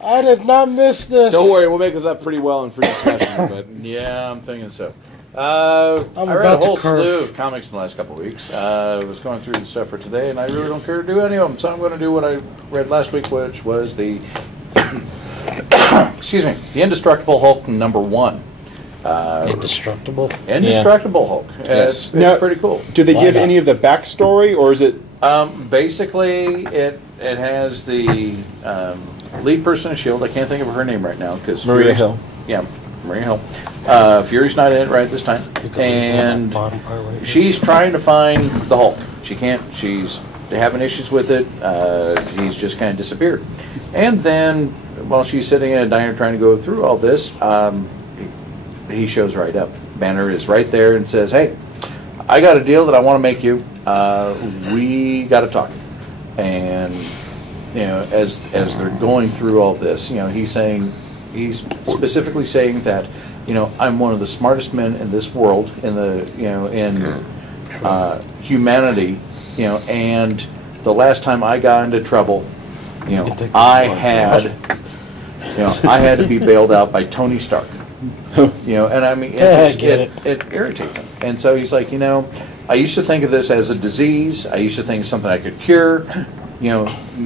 I did not miss this. Don't worry, we'll make this up pretty well in free discussion. But Yeah, I'm thinking so. I read a about to whole curve. slew of comics in the last couple of weeks. I was going through the stuff for today, and I really don't care to do any of them. So I'm going to do what I read last week, which was the excuse me, the Indestructible Hulk #1. Indestructible. Indestructible Hulk. Yes. It's Now- pretty cool. Do they Why give not? any of the backstory, or is it... Basically, it has the lead person of S.H.I.E.L.D. I can't think of her name right now because Maria Hill. Yeah, Maria Hill. Fury's not in it right this time, and Bottom part right she's trying to find the Hulk. She can't. She's having issues with it. He's just kind of disappeared. And then, while she's sitting in a diner trying to go through all this, he shows right up. Banner is right there and says, "Hey, I got a deal that I want to make you. We got to talk." And as they're going through all this, he's specifically saying that, I'm one of the smartest men in this world, in humanity, and the last time I got into trouble, I had to be bailed out by Tony Stark. And I mean, it irritates him. And so he's like, I used to think of this as a disease. I used to think it's something I could cure.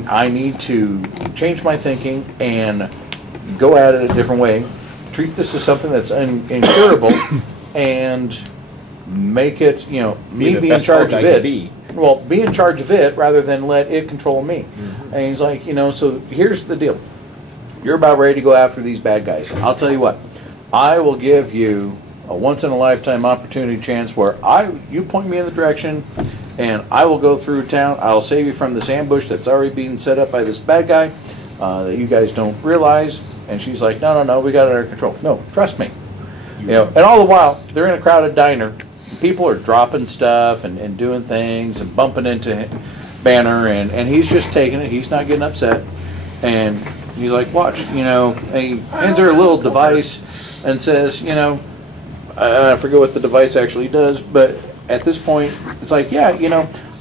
I need to change my thinking and go at it a different way. Treat this as something that's incurable and make it, me be in charge of it. Well, be in charge of it rather than let it control me. Mm-hmm. And he's like, so here's the deal. You're about ready to go after these bad guys. I'll tell you what. I will give you a once-in-a-lifetime opportunity chance where you point me in the direction, and I will go through town. I'll save you from this ambush that's already being set up by this bad guy that you guys don't realize. And she's like, no, we got it under control. No, trust me. And all the while, they're in a crowded diner. People are dropping stuff and doing things and bumping into Banner, and he's just taking it. He's not getting upset. And he's like, watch, and he hands her a little device and says, I forget what the device actually does, but at this point, it's like, yeah,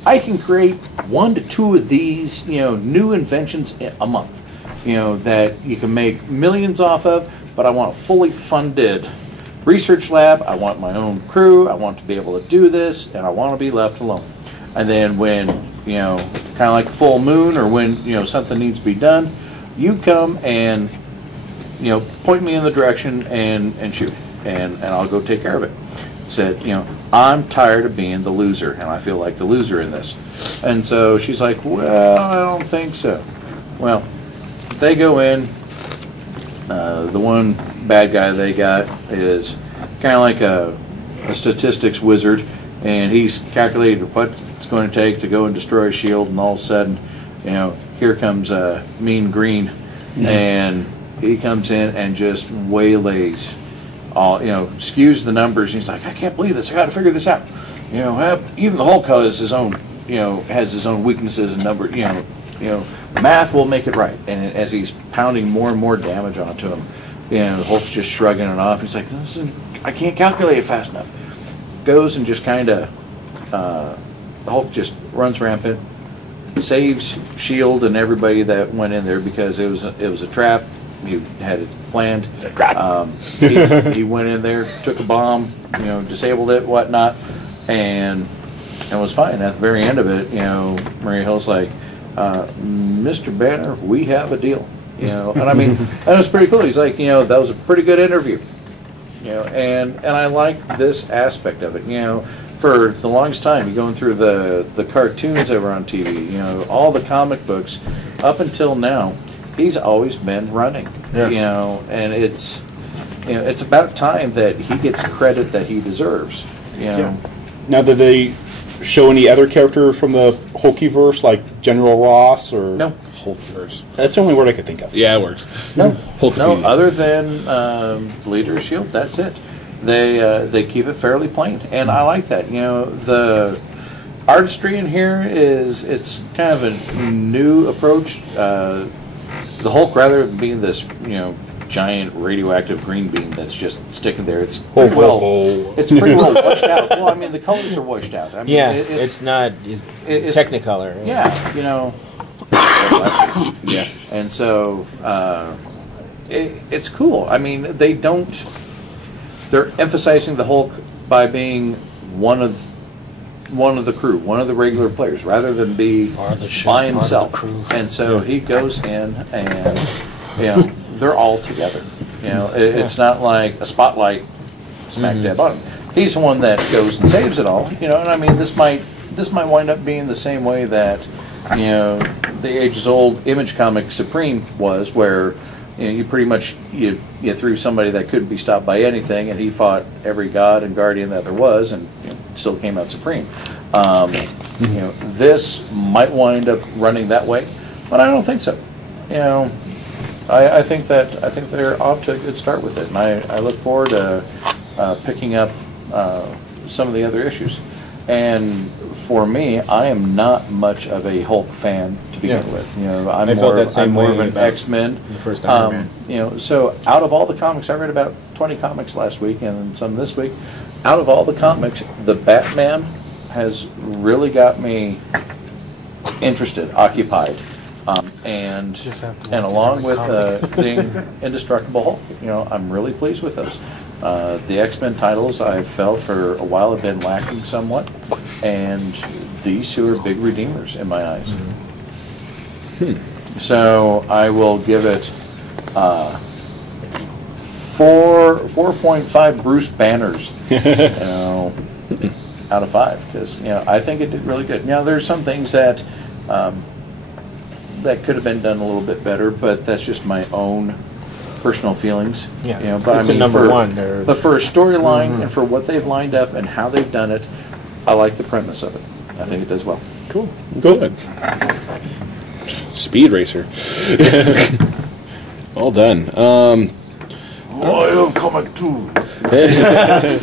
I can create 1 to 2 of these, new inventions a month, that you can make millions off of, but I want a fully funded research lab. I want my own crew. I want to be able to do this, and I want to be left alone. And then when, kind of like a full moon or when, something needs to be done, you come and, point me in the direction and shoot, and I'll go take care of it. Said, I'm tired of being the loser, and I feel like the loser in this. And so she's like, well, I don't think so. Well, they go in. The one bad guy they got is kind of like a statistics wizard, and he's calculated what it's going to take to go and destroy a shield, and all of a sudden, here comes Mean Green, and he comes in and just waylays all, skews the numbers. And he's like, I can't believe this. I got to figure this out. Even the Hulk has his own, has his own weaknesses and number. Math will make it right. And as he's pounding more and more damage onto him, the Hulk's just shrugging it off. He's like, listen, I can't calculate it fast enough. Goes and just kind of, the Hulk just runs rampant. Saves Shield and everybody that went in there because it was a trap. He had it planned. It's a trap. He went in there, took a bomb, disabled it, whatnot, and was fine. At the very end of it, Maria Hill's like, Mr. Banner, we have a deal. And I mean, that was pretty cool. He's like, that was a pretty good interview. And I like this aspect of it. For the longest time, you're going through the cartoons that were on TV, all the comic books, up until now, he's always been running, and it's about time that he gets credit that he deserves, Now, did they show any other characters from the Hulkiverse, like General Ross, or no? Hulkiverse. That's the only word I could think of. Yeah, it works. No, other than Leader Shield, that's it. They keep it fairly plain, and I like that. The artistry in here it's kind of a new approach. The Hulk, rather than being this giant radioactive green beam that's just sticking there, it's pretty well washed out. Well, I mean, the colors are washed out. I mean, it's not Technicolor. Yeah, and so it's cool. I mean, they're emphasizing the Hulk by being one of the crew, one of the regular players, rather than be by himself. And so he goes in, and they're all together. It's not like a spotlight smack dab on him. He's the one that goes and saves it all. And I mean, this might wind up being the same way that the ages-old Image comic Supreme was, where you pretty much you threw somebody that couldn't be stopped by anything, and he fought every god and guardian that there was, and still came out supreme. This might wind up running that way, but I don't think so. I think they're off to a good start with it, and I look forward to picking up some of the other issues. And for me, I am not much of a Hulk fan to begin with. You know, I'm more of an X-Men. The first Iron Man. You know, so out of all the comics, I read about 20 comics last week and some this week. Out of all the comics, the Batman has really got me interested, occupied, and along with the Indestructible Hulk, you know, I'm really pleased with those. The X-Men titles I've felt for a while have been lacking somewhat, and these two are big redeemers in my eyes. So I will give it 4.5 Bruce Banners, you know, out of 5, because you know I think it did really good. Now there's some things that that could have been done a little bit better, but that's just my own personal feelings. Yeah, you know, but it's I mean, a number for, one. but for a storyline and for what they've lined up and how they've done it, I like the premise of it. I think it does well. Cool. Good. Speed Racer. All done. I have comic too.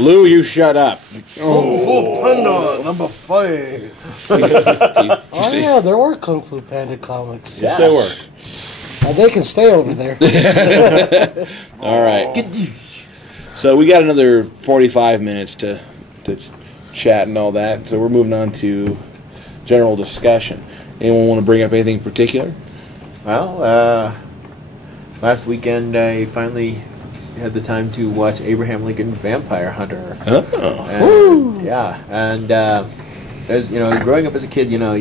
Lou, you shut up. Kung Fu Panda number 5. Oh yeah, there were Kung Fu Panda comics. Yes, they were. And they can stay over there. All right. So we got another 45 minutes to chat and all that. So we're moving on to general discussion. Anyone want to bring up anything in particular? Well, last weekend I finally had the time to watch Abraham Lincoln Vampire Hunter. Oh. Yeah, and as you know, growing up as a kid, you know,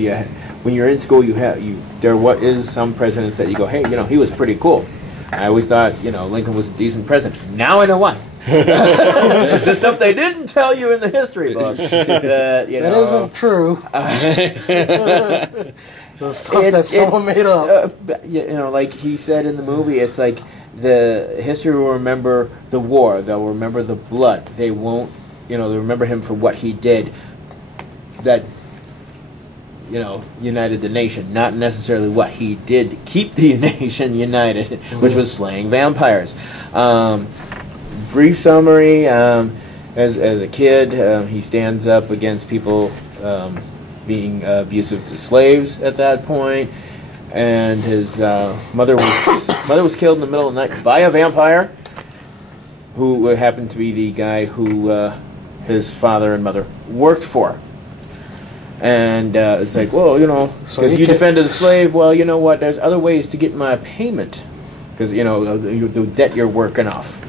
when you're in school, there is some presidents that you go, hey, you know, he was pretty cool. I always thought, you know, Lincoln was a decent president. Now I know why. The stuff they didn't tell you in the history books. That isn't true. The stuff that someone made up. You know, like he said in the movie, it's like the history will remember the war. They'll remember the blood. They won't, you know, they'll remember him for what he did. That, you know, united the nation, not necessarily what he did to keep the nation united, which was slaying vampires. Brief summary, as a kid, he stands up against people being abusive to slaves at that point, and his mother was killed in the middle of the night by a vampire, who happened to be the guy who his father and mother worked for. And it's like, well, you know, because you defended a slave, well, you know what, there's other ways to get my payment, because, you know, the debt you're working off.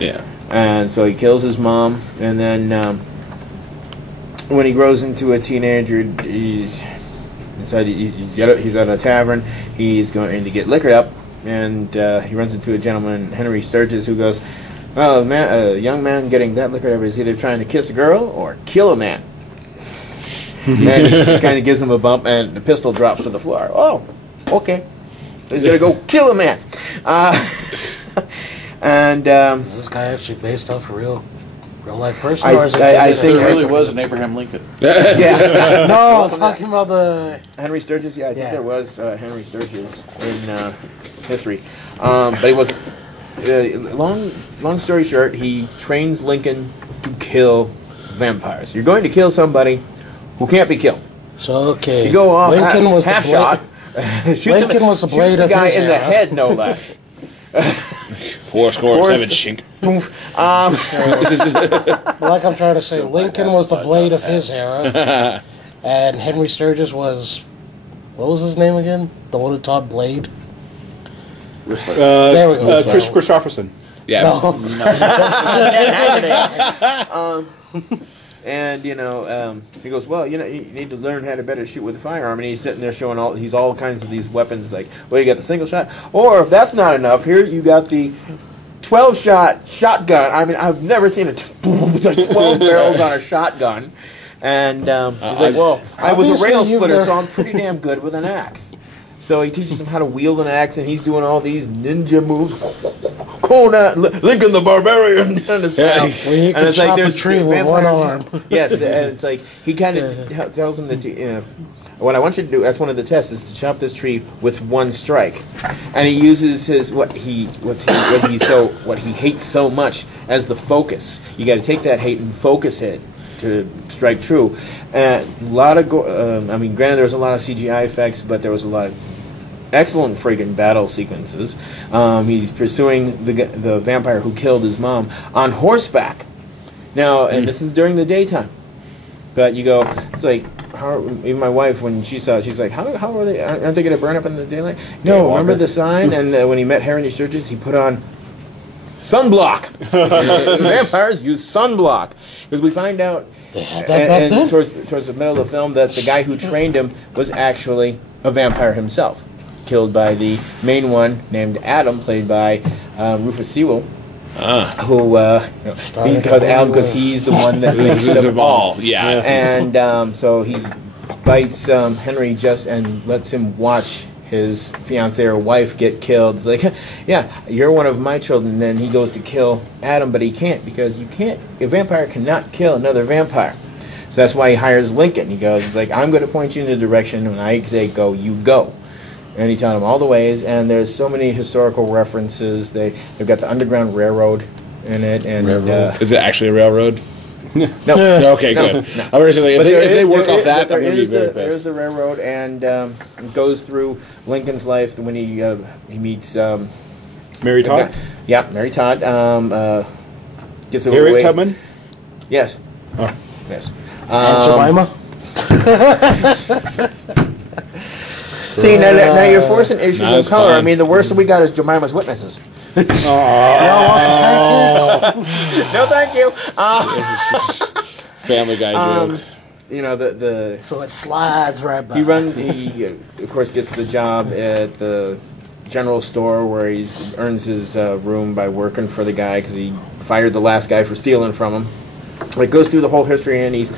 Yeah. And so he kills his mom, and then when he grows into a teenager, he's at a tavern, he's going to get liquored up, and he runs into a gentleman, Henry Sturgis, who goes, well, a young man getting that liquored up is either trying to kiss a girl or kill a man. And he kind of gives him a bump, and the pistol drops to the floor. Oh, okay. He's going to go kill a man. And is this guy actually based off a real life person? Or is it I think there really was an Abraham Lincoln. Yeah. No, I'm talking about the Henry Sturgis. Yeah, I think there was Henry Sturgis in history, but he wasn't. Long story short, he trains Lincoln to kill vampires. You're going to kill somebody who can't be killed. So okay, you go off Lincoln was half shot. Lincoln was the blade of guy his in the head, no less. 4-7 shink. Like I'm trying to say, Lincoln was the blade of his era, and Henry Sturgis was, what was his name again? The one who taught Blade. There we go. Chris Christopherson. Yeah. No. And you know, he goes, well, you know, you need to learn how to better shoot with a firearm. And he's sitting there showing all kinds of these weapons. Like, well, you got the single shot, or if that's not enough, here you got the 12-shot shotgun. I mean, I've never seen like 12 barrels on a shotgun. And he's like, well, I was a rail splitter, so I'm pretty damn good with an axe. So he teaches him how to wield an axe, and he's doing all these ninja moves. Lincoln the Barbarian, and it's like there's a tree with one arm. Yes, and it's like he kind of tells him that what I want you to do, that's one of the tests, is to chop this tree with one strike. And he uses his what he hates so much as the focus. You got to take that hate and focus it to strike true. A lot of granted there was a lot of CGI effects, but there was a lot of excellent friggin' battle sequences. He's pursuing the vampire who killed his mom on horseback. Now, and this is during the daytime. But you go, it's like, even my wife, when she saw it, she's like, how are they, aren't they going to burn up in the daylight? No, remember the sign? And when he met Harry Sturgis, he put on sunblock. Vampires use sunblock. Because we find out, They had that back then? towards the middle of the film, that the guy who trained him was actually a vampire himself. Killed by the main one, named Adam, played by Rufus Sewell. Who he's called Adam because he's the one that makes them all. Yeah. And so he bites Henry and lets him watch his fiancée or wife get killed. It's like, yeah, you're one of my children. And then he goes to kill Adam, but he can't because a vampire cannot kill another vampire. So that's why he hires Lincoln. He goes, it's like, I'm going to point you in the direction. When I say go, you go. And he taught him all the ways, and there's so many historical references. They've got the Underground Railroad in it, and is it actually a railroad? No. Okay, good. No. I was going to say, like, if they work off that, there I'm going to be very there's pissed. the railroad, and it goes through Lincoln's life when he meets Mary Todd? Yeah, Mary Todd. Gets away. Harriet Tubman? Yes. Oh. Yes. And Jemima? See, now you're forcing issues No, of it's color. fine. I mean, the worst that we got is Jemima's Witnesses. Y'all want some pancakes? No, thank you. Family Guy joke. You know, the So it slides right by. He of course gets the job at the general store where he earns his room by working for the guy because he fired the last guy for stealing from him. It goes through the whole history, and he's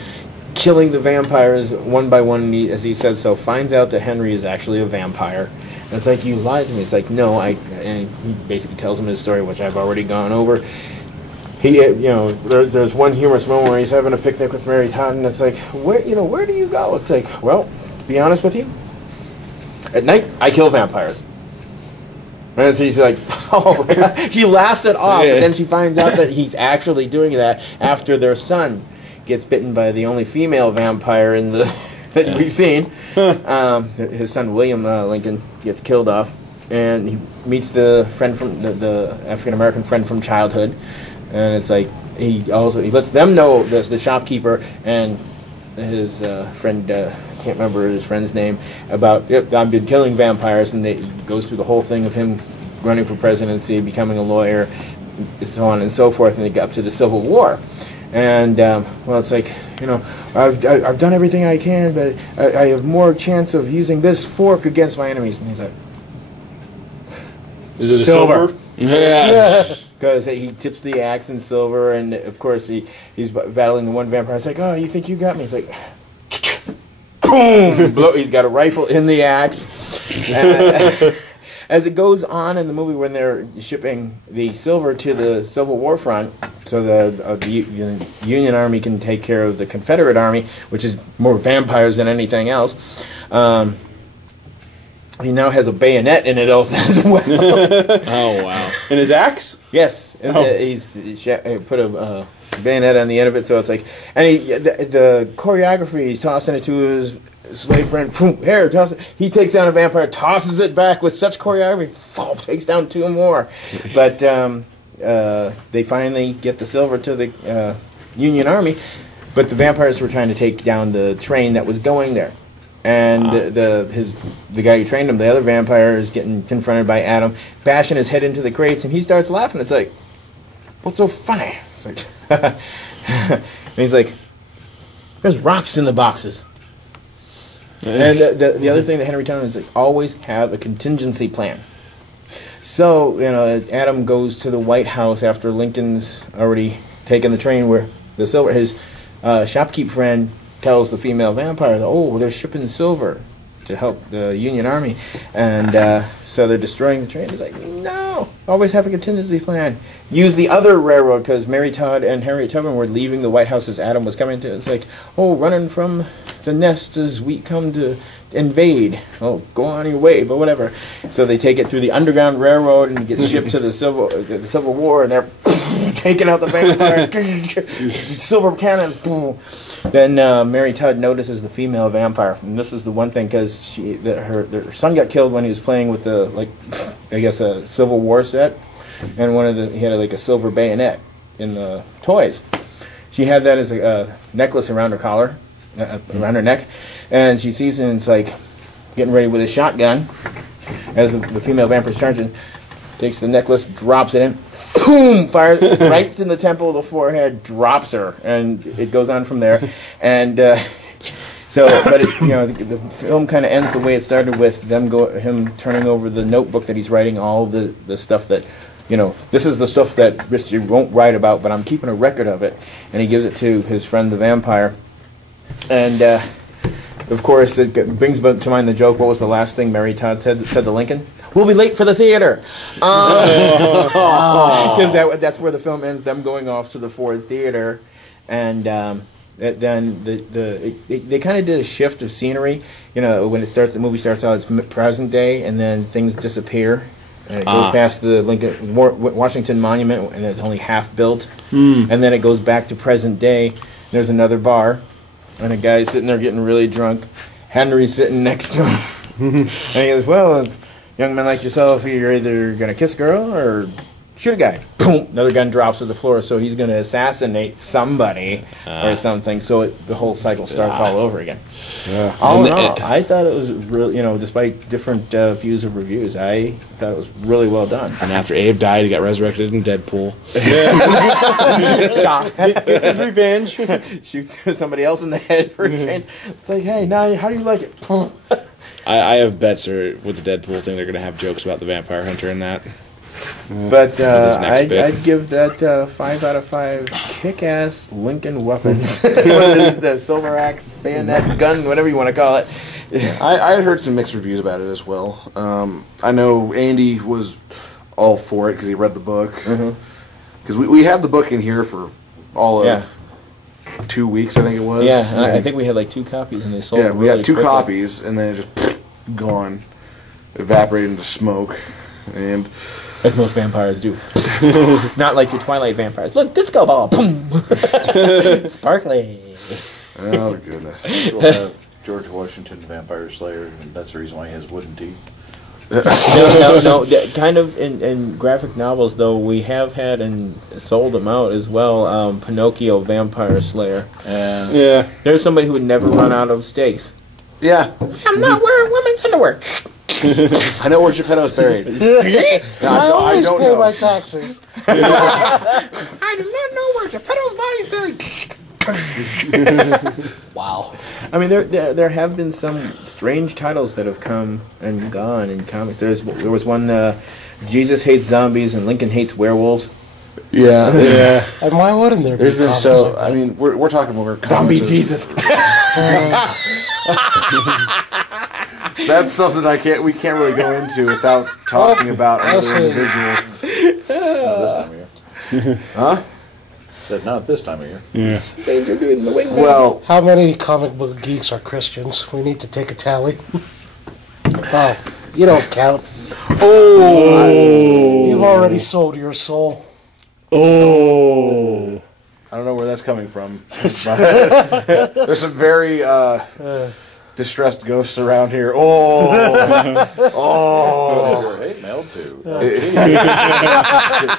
killing the vampires one by one, as he says so. Finds out that Henry is actually a vampire. And it's like, you lied to me. It's like, no, and he basically tells him his story, which I've already gone over. There's one humorous moment where he's having a picnic with Mary Todd, and it's like, where do you go? It's like, well, to be honest with you, at night, I kill vampires. And so he's like, oh, she laughs it off, but then she finds out that he's actually doing that after their son gets bitten by the only female vampire that we've seen. His son William Lincoln gets killed off, and he meets the friend from the African American friend from childhood, and it's like he lets them know, the shopkeeper and his friend, I can't remember his friend's name, about I've been killing vampires, and he goes through the whole thing of him running for presidency, becoming a lawyer, so on and so forth, and they get up to the Civil War. And it's like, I've done everything I can, but I have more chance of using this fork against my enemies. And he's like, Is it silver? Yeah. Because he tips the axe in silver, and of course he's battling the one vampire. It's like, oh, you think you got me? It's like, boom! He's got a rifle in the axe. As it goes on in the movie, when they're shipping the silver to the Civil War front, so the Union Army can take care of the Confederate Army, which is more vampires than anything else, he now has a bayonet in it also as well. Oh, wow. And his axe? Yes, he's put a bayonet on the end of it, so it's like, and the choreography, he's tossing it to his slave friend, here, toss it. He takes down a vampire, tosses it back with such choreography, takes down two more. But they finally get the silver to the Union Army, but the vampires were trying to take down the train that was going there. And the guy who trained him, the other vampire, is getting confronted by Adam, bashing his head into the crates, and he starts laughing. It's like, what's so funny? It's like, and he's like, there's rocks in the boxes. And the other thing that Henry Tubman is like, always have a contingency plan. So, Adam goes to the White House after Lincoln's already taken the train where the silver, his shopkeep friend tells the female vampire, oh, they're shipping silver to help the Union Army. And so they're destroying the train. He's like, no, Always have a contingency plan. Use the other railroad, because Mary Todd and Harriet Tubman were leaving the White House as Adam was coming to. It's like, oh, running from the nest as we come to invade. Oh, go on your way, but whatever. So they take it through the Underground Railroad and gets shipped to the Civil War, and they're taking out the vampires. Silver cannons. Boom. Then Mary Todd notices the female vampire, and this is the one thing, because her son got killed when he was playing with a Civil War set, and he had a silver bayonet in the toys. She had that as a necklace around her collar, around her neck, and she sees him, and it's like getting ready with a shotgun as the female vampire is charging. Takes the necklace, drops it in, boom, fires right in the temple of the forehead, drops her, and it goes on from there. And the film kind of ends the way it started, with him turning over the notebook that he's writing all the stuff that, this is the stuff that Richard won't write about, but I'm keeping a record of it. And he gives it to his friend the vampire. And of course, it brings to mind the joke. What was the last thing Mary Todd said to Lincoln? We'll be late for the theater. Because that's where the film ends, them going off to the Ford Theater. And then they kind of did a shift of scenery. When the movie starts out, it's present day, and then things disappear. And it goes past the Washington Monument, and it's only half built. And then it goes back to present day. There's another bar, and a guy's sitting there getting really drunk. Henry's sitting next to him. And he goes, well, young men like yourself, you're either going to kiss a girl or shoot a guy. Boom! Another gun drops to the floor, so he's going to assassinate somebody or something. So the whole cycle starts all over again. All in all, I thought it was really, despite different views of reviews, I thought it was really well done. And after Abe died, he got resurrected in Deadpool. Shot. It's his revenge. Shoots somebody else in the head for a change. It's like, hey, now how do you like it? I have bets with the Deadpool thing. They're going to have jokes about the vampire hunter in that. But I'd give that 5 out of 5 kick-ass Lincoln weapons. What is the silver axe, bayonet, gun, whatever you want to call it. I had heard some mixed reviews about it as well. I know Andy was all for it because he read the book. Because we had the book in here for all of 2 weeks, I think it was. Yeah, and I think we had like 2 copies, and they sold. Yeah, we got 2 copies, and then it just gone, evaporated into smoke, and as most vampires do. Not like your Twilight vampires. Look, disco ball, boom, sparkly. Oh goodness. We'll have George Washington Vampire Slayer, and that's the reason why he has wooden teeth. No. Kind of in graphic novels, though, we have had and sold them out as well. Pinocchio Vampire Slayer. Yeah. There's somebody who would never run out of steaks. Yeah. I'm not wearing women's underwear. I know where Geppetto's buried. I always don't pay know. my taxes. I do not know where Geppetto's body's buried. Wow. I mean, there have been some strange titles that have come and gone in comics. There was one, Jesus Hates Zombies and Lincoln Hates Werewolves. Yeah. And why wouldn't there be? There's been comics like I mean, we're talking over Zombie Jesus. That's something we can't really go into without talking about another individual. Not this time of year. Huh? Said not this time of year. Yeah. Things are doing the wing. Well, How many comic book geeks are Christians? We need to take a tally. Oh, you don't count. You've already sold your soul. I don't know where that's coming from. There's some very distressed ghosts around here. Hate mail too.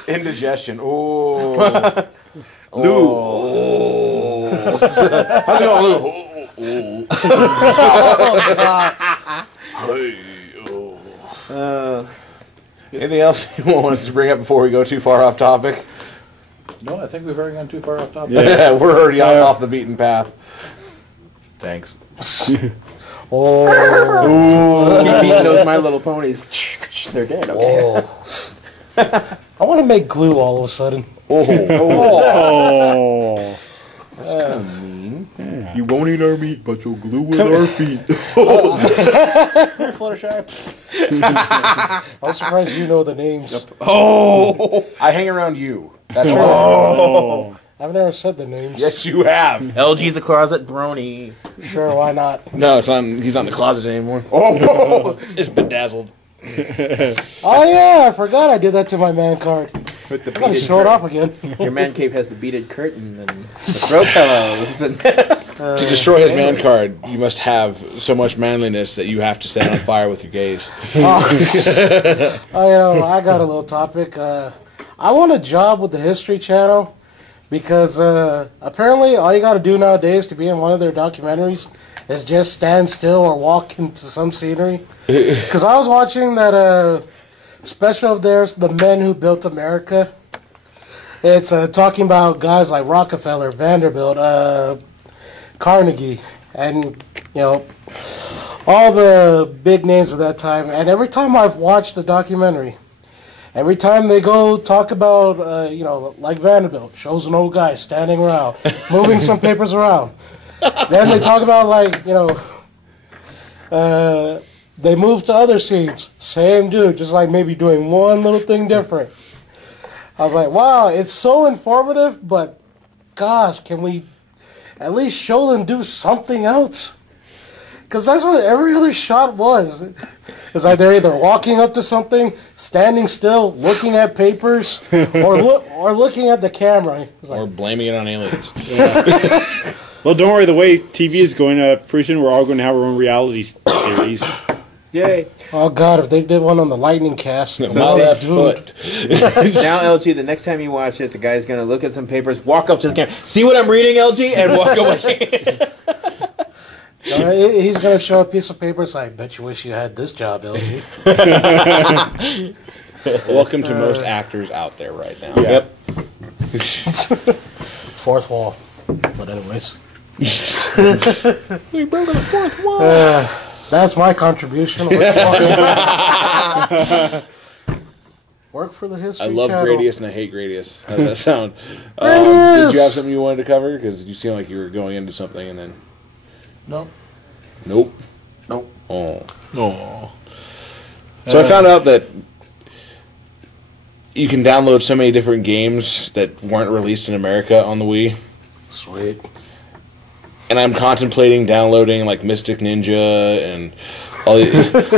Indigestion. Lou. How's it going, Lou? Oh, God. Anything else you want us to bring up before we go too far off topic? No, I think we've already gone too far off topic. Yeah, we're already off the beaten path. Thanks. Oh. Keep beating those My Little Ponies. They're dead. Okay. Oh. I want to make glue all of a sudden. That's kind of mean. You won't eat our meat, but you'll glue with our feet. Fluttershy. I'm surprised you know the names. Oh! I hang around you. That's right. Oh! I've never said the names. Yes, you have. LG's a closet brony. Sure, why not? No, it's not. He's not in the closet anymore. Oh, it's bedazzled. Oh yeah, I forgot I did that to my man card. With the I gotta beaded show it off curtain. again. Your man cave has the beaded curtain and the throw pillow. To destroy his man card, you must have so much manliness that you have to set it on fire with your gaze. I got a little topic. I want a job with the History Channel because apparently all you got to do nowadays to be in one of their documentaries is just stand still or walk into some scenery. Because I was watching that special of theirs, The Men Who Built America. It's talking about guys like Rockefeller, Vanderbilt, Carnegie, and, all the big names of that time. And every time I've watched the documentary, every time they go talk about, like Vanderbilt, shows an old guy standing around, moving some papers around. Then they talk about, they move to other scenes. Same dude, just like maybe doing one little thing different. I was like, wow, it's so informative, but gosh, can we at least show them do something else? Because that's what every other shot was. It's like they're either walking up to something, standing still, looking at papers, or looking at the camera. Or blaming it on aliens. Well, don't worry. The way TV is going, pretty soon we're all going to have our own reality series. Yay. Oh, God, if they did one on the Lightning Cast. My left foot. Now, LG, the next time you watch it, the guy's going to look at some papers, walk up to the camera, see what I'm reading, LG, and walk away. He's going to show a piece of paper. It's like, I bet you wish you had this job, LG. Welcome to most actors out there right now. Yeah. Yep. Fourth wall. But anyways. We broke the fourth wall. That's my contribution. Work for the History I love Channel. Gradius and I hate Gradius. How does that sound? Gradius! Did you have something you wanted to cover? Because you seem like you were going into something and then... No. Nope. Nope. Oh. So I found out that you can download so many different games that weren't released in America on the Wii. Sweet. And I'm contemplating downloading like Mystic Ninja and all the,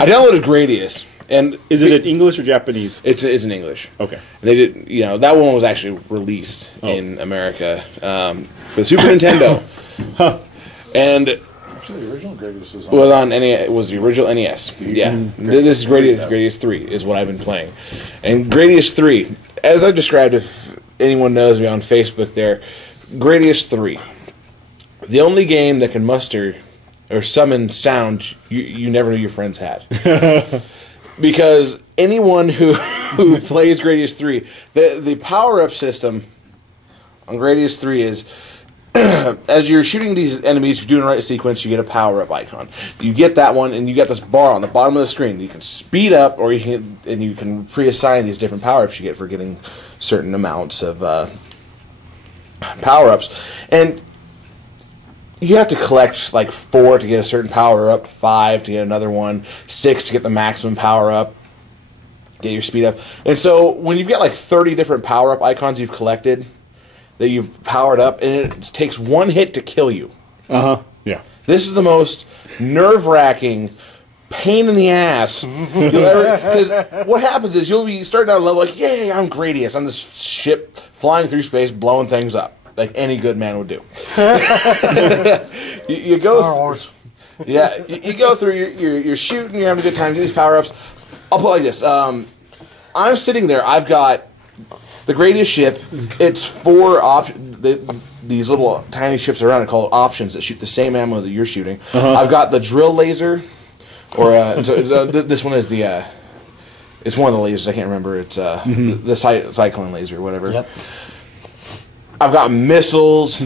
I downloaded Gradius. And Is it in English or Japanese? It's in English. Okay. They did, that one was actually released in America for the Super Nintendo. And Actually, the original Gradius was on. well, on NES, it was the original NES. Yeah, this is Gradius 3 is what I've been playing, and Gradius 3, as I described, if anyone knows me on Facebook, there, Gradius 3, the only game that can muster or summon sound you never knew your friends had. Because anyone who plays Gradius 3, the power-up system on Gradius 3 is, as you're shooting these enemies, you're doing the right sequence, you get a power-up icon. You get that one, and you get this bar on the bottom of the screen. You can speed up, or you can pre-assign these different power-ups you get for getting certain amounts of power-ups. And you have to collect like 4 to get a certain power-up, 5 to get another one, 6 to get the maximum power-up, get your speed up. And so when you've got like 30 different power-up icons you've collected that you've powered up, and it takes one hit to kill you. Yeah. This is the most nerve-wracking pain in the ass you'll ever... Because what happens is you'll be starting out a level like, yay, I'm Gradius. I'm this ship flying through space, blowing things up, like any good man would do. you go... Star Wars. Yeah, you go through, you're shooting, you're having a good time, get these power-ups. I'll put it like this. I'm sitting there, I've got the Gradius ship. It's 4 these little tiny ships around it called options that shoot the same ammo that you're shooting. I've got the drill laser, or this one is the it's one of the lasers. I can't remember. It's the cycling laser or whatever. Yep. I've got missiles.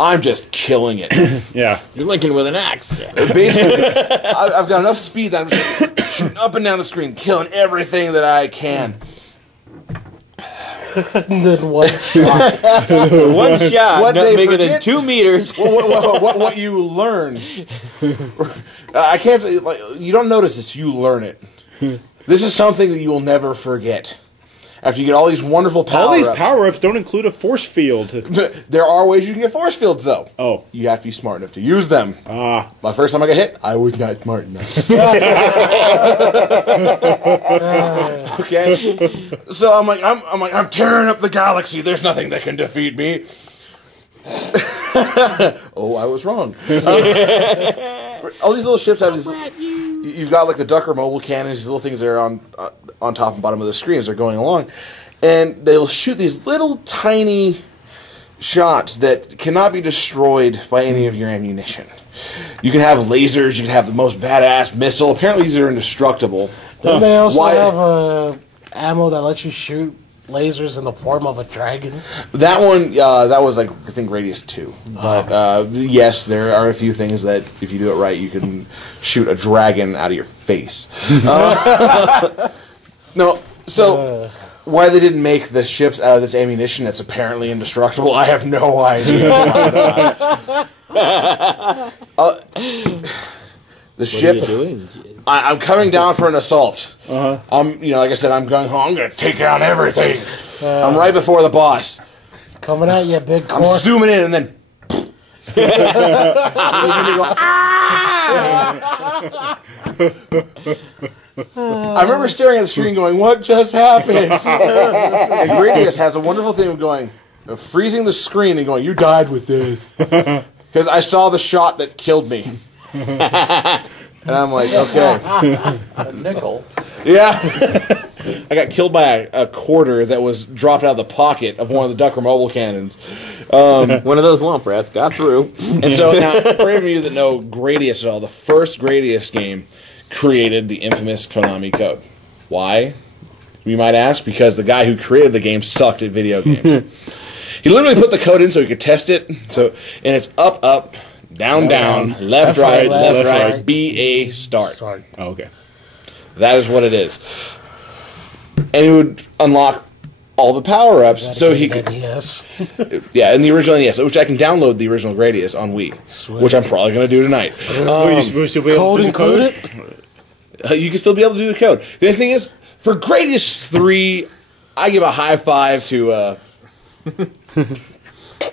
I'm just killing it. Yeah. You're linking with an axe. Basically, I've got enough speed that I'm just shooting up and down the screen, killing everything that I can. And then one shot. One shot, What not they bigger than forget- 2 meters. What you learn. I can't say, like, you don't notice this, you learn it. This is something that you will never forget. After you get all these wonderful All these power-ups. power-ups don't include a force field. There are ways you can get force fields, though. Oh. You have to be smart enough to use them. Ah. My first time I got hit, I was not smart enough. Okay? So I'm tearing up the galaxy. There's nothing that can defeat me. Oh, I was wrong. All these little ships have these. You've got like the Ducker mobile cannons, these little things that are on top and bottom of the screen as they're going along, and they'll shoot these little tiny shots that cannot be destroyed by any of your ammunition. You can have lasers, you can have the most badass missile. Apparently, these are indestructible. Then they also Why- have ammo that lets you shoot lasers in the form of a dragon. That one, that was like I think Gradius 2. But yes, there are a few things that if you do it right, you can shoot a dragon out of your face. No, so why they didn't make the ships out of this ammunition that's apparently indestructible, I have no idea. The ship. I'm coming down for an assault. I'm, like I said, I'm gung ho. I'm going to take down everything. I'm right before the boss. Coming at you, big I'm core. zooming in and then. I remember staring at the screen going, what just happened? And Gradius has a wonderful thing of going, freezing the screen and going, you died with this. Because I saw the shot that killed me. And I'm like, okay. A nickel. Yeah. I got killed by a quarter that was dropped out of the pocket of one of the Ducker mobile cannons. One of those womp rats got through. And so now, for any of you that know Gradius at all, the first Gradius game created the infamous Konami code. Why? You might ask. Because the guy who created the game sucked at video games. He literally put the code in so he could test it. And it's up, up, down, down, left, right, B, A, start. Oh, okay. That is what it is. And he would unlock all the power-ups, so he could... Yes. Yeah, in the original NES, which I can download the original Gradius on Wii, Sweet. which I'm probably going to do tonight. Are you supposed to be able Code to do the code? included? You can still be able to do the code. The thing is, for Gradius 3, I give a high five to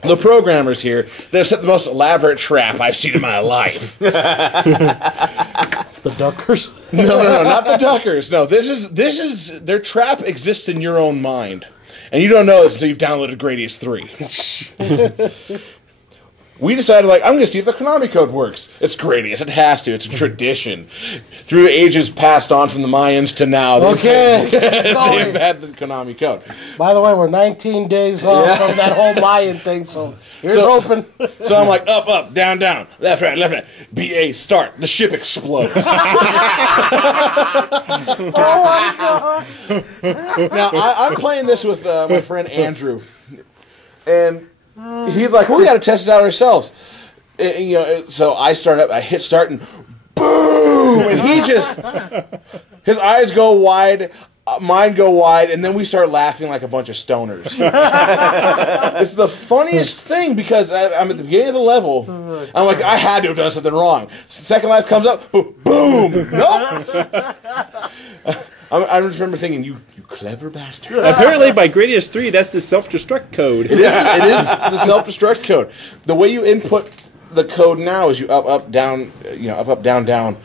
the programmers here that have set the most elaborate trap I've seen in my life. The Duckers? No, not the Duckers. No, this is their trap exists in your own mind. And you don't know this until you've downloaded Gradius 3. We decided, I'm going to see if the Konami code works. It's Gradius. It has to. It's a tradition. Through the ages passed on from the Mayans to now, they've had the Konami code. By the way, we're 19 days off from that whole Mayan thing, so here's hoping. So I'm like, up, up, down, down, left, right, B-A, start. The ship explodes. Now, I'm playing this with my friend Andrew. And he's like, well, we got to test this out ourselves. And, so I start up, I hit start, and boom! And he just, his eyes go wide, mine go wide, and then we start laughing like a bunch of stoners. It's the funniest thing because I'm at the beginning of the level. I'm like, I had to have done something wrong. Second life comes up, boom! Nope! I just remember thinking, you clever bastard. Apparently, by Gradius 3, that's the self-destruct code. It is the self-destruct code. The way you input the code now is you up, down, up, down,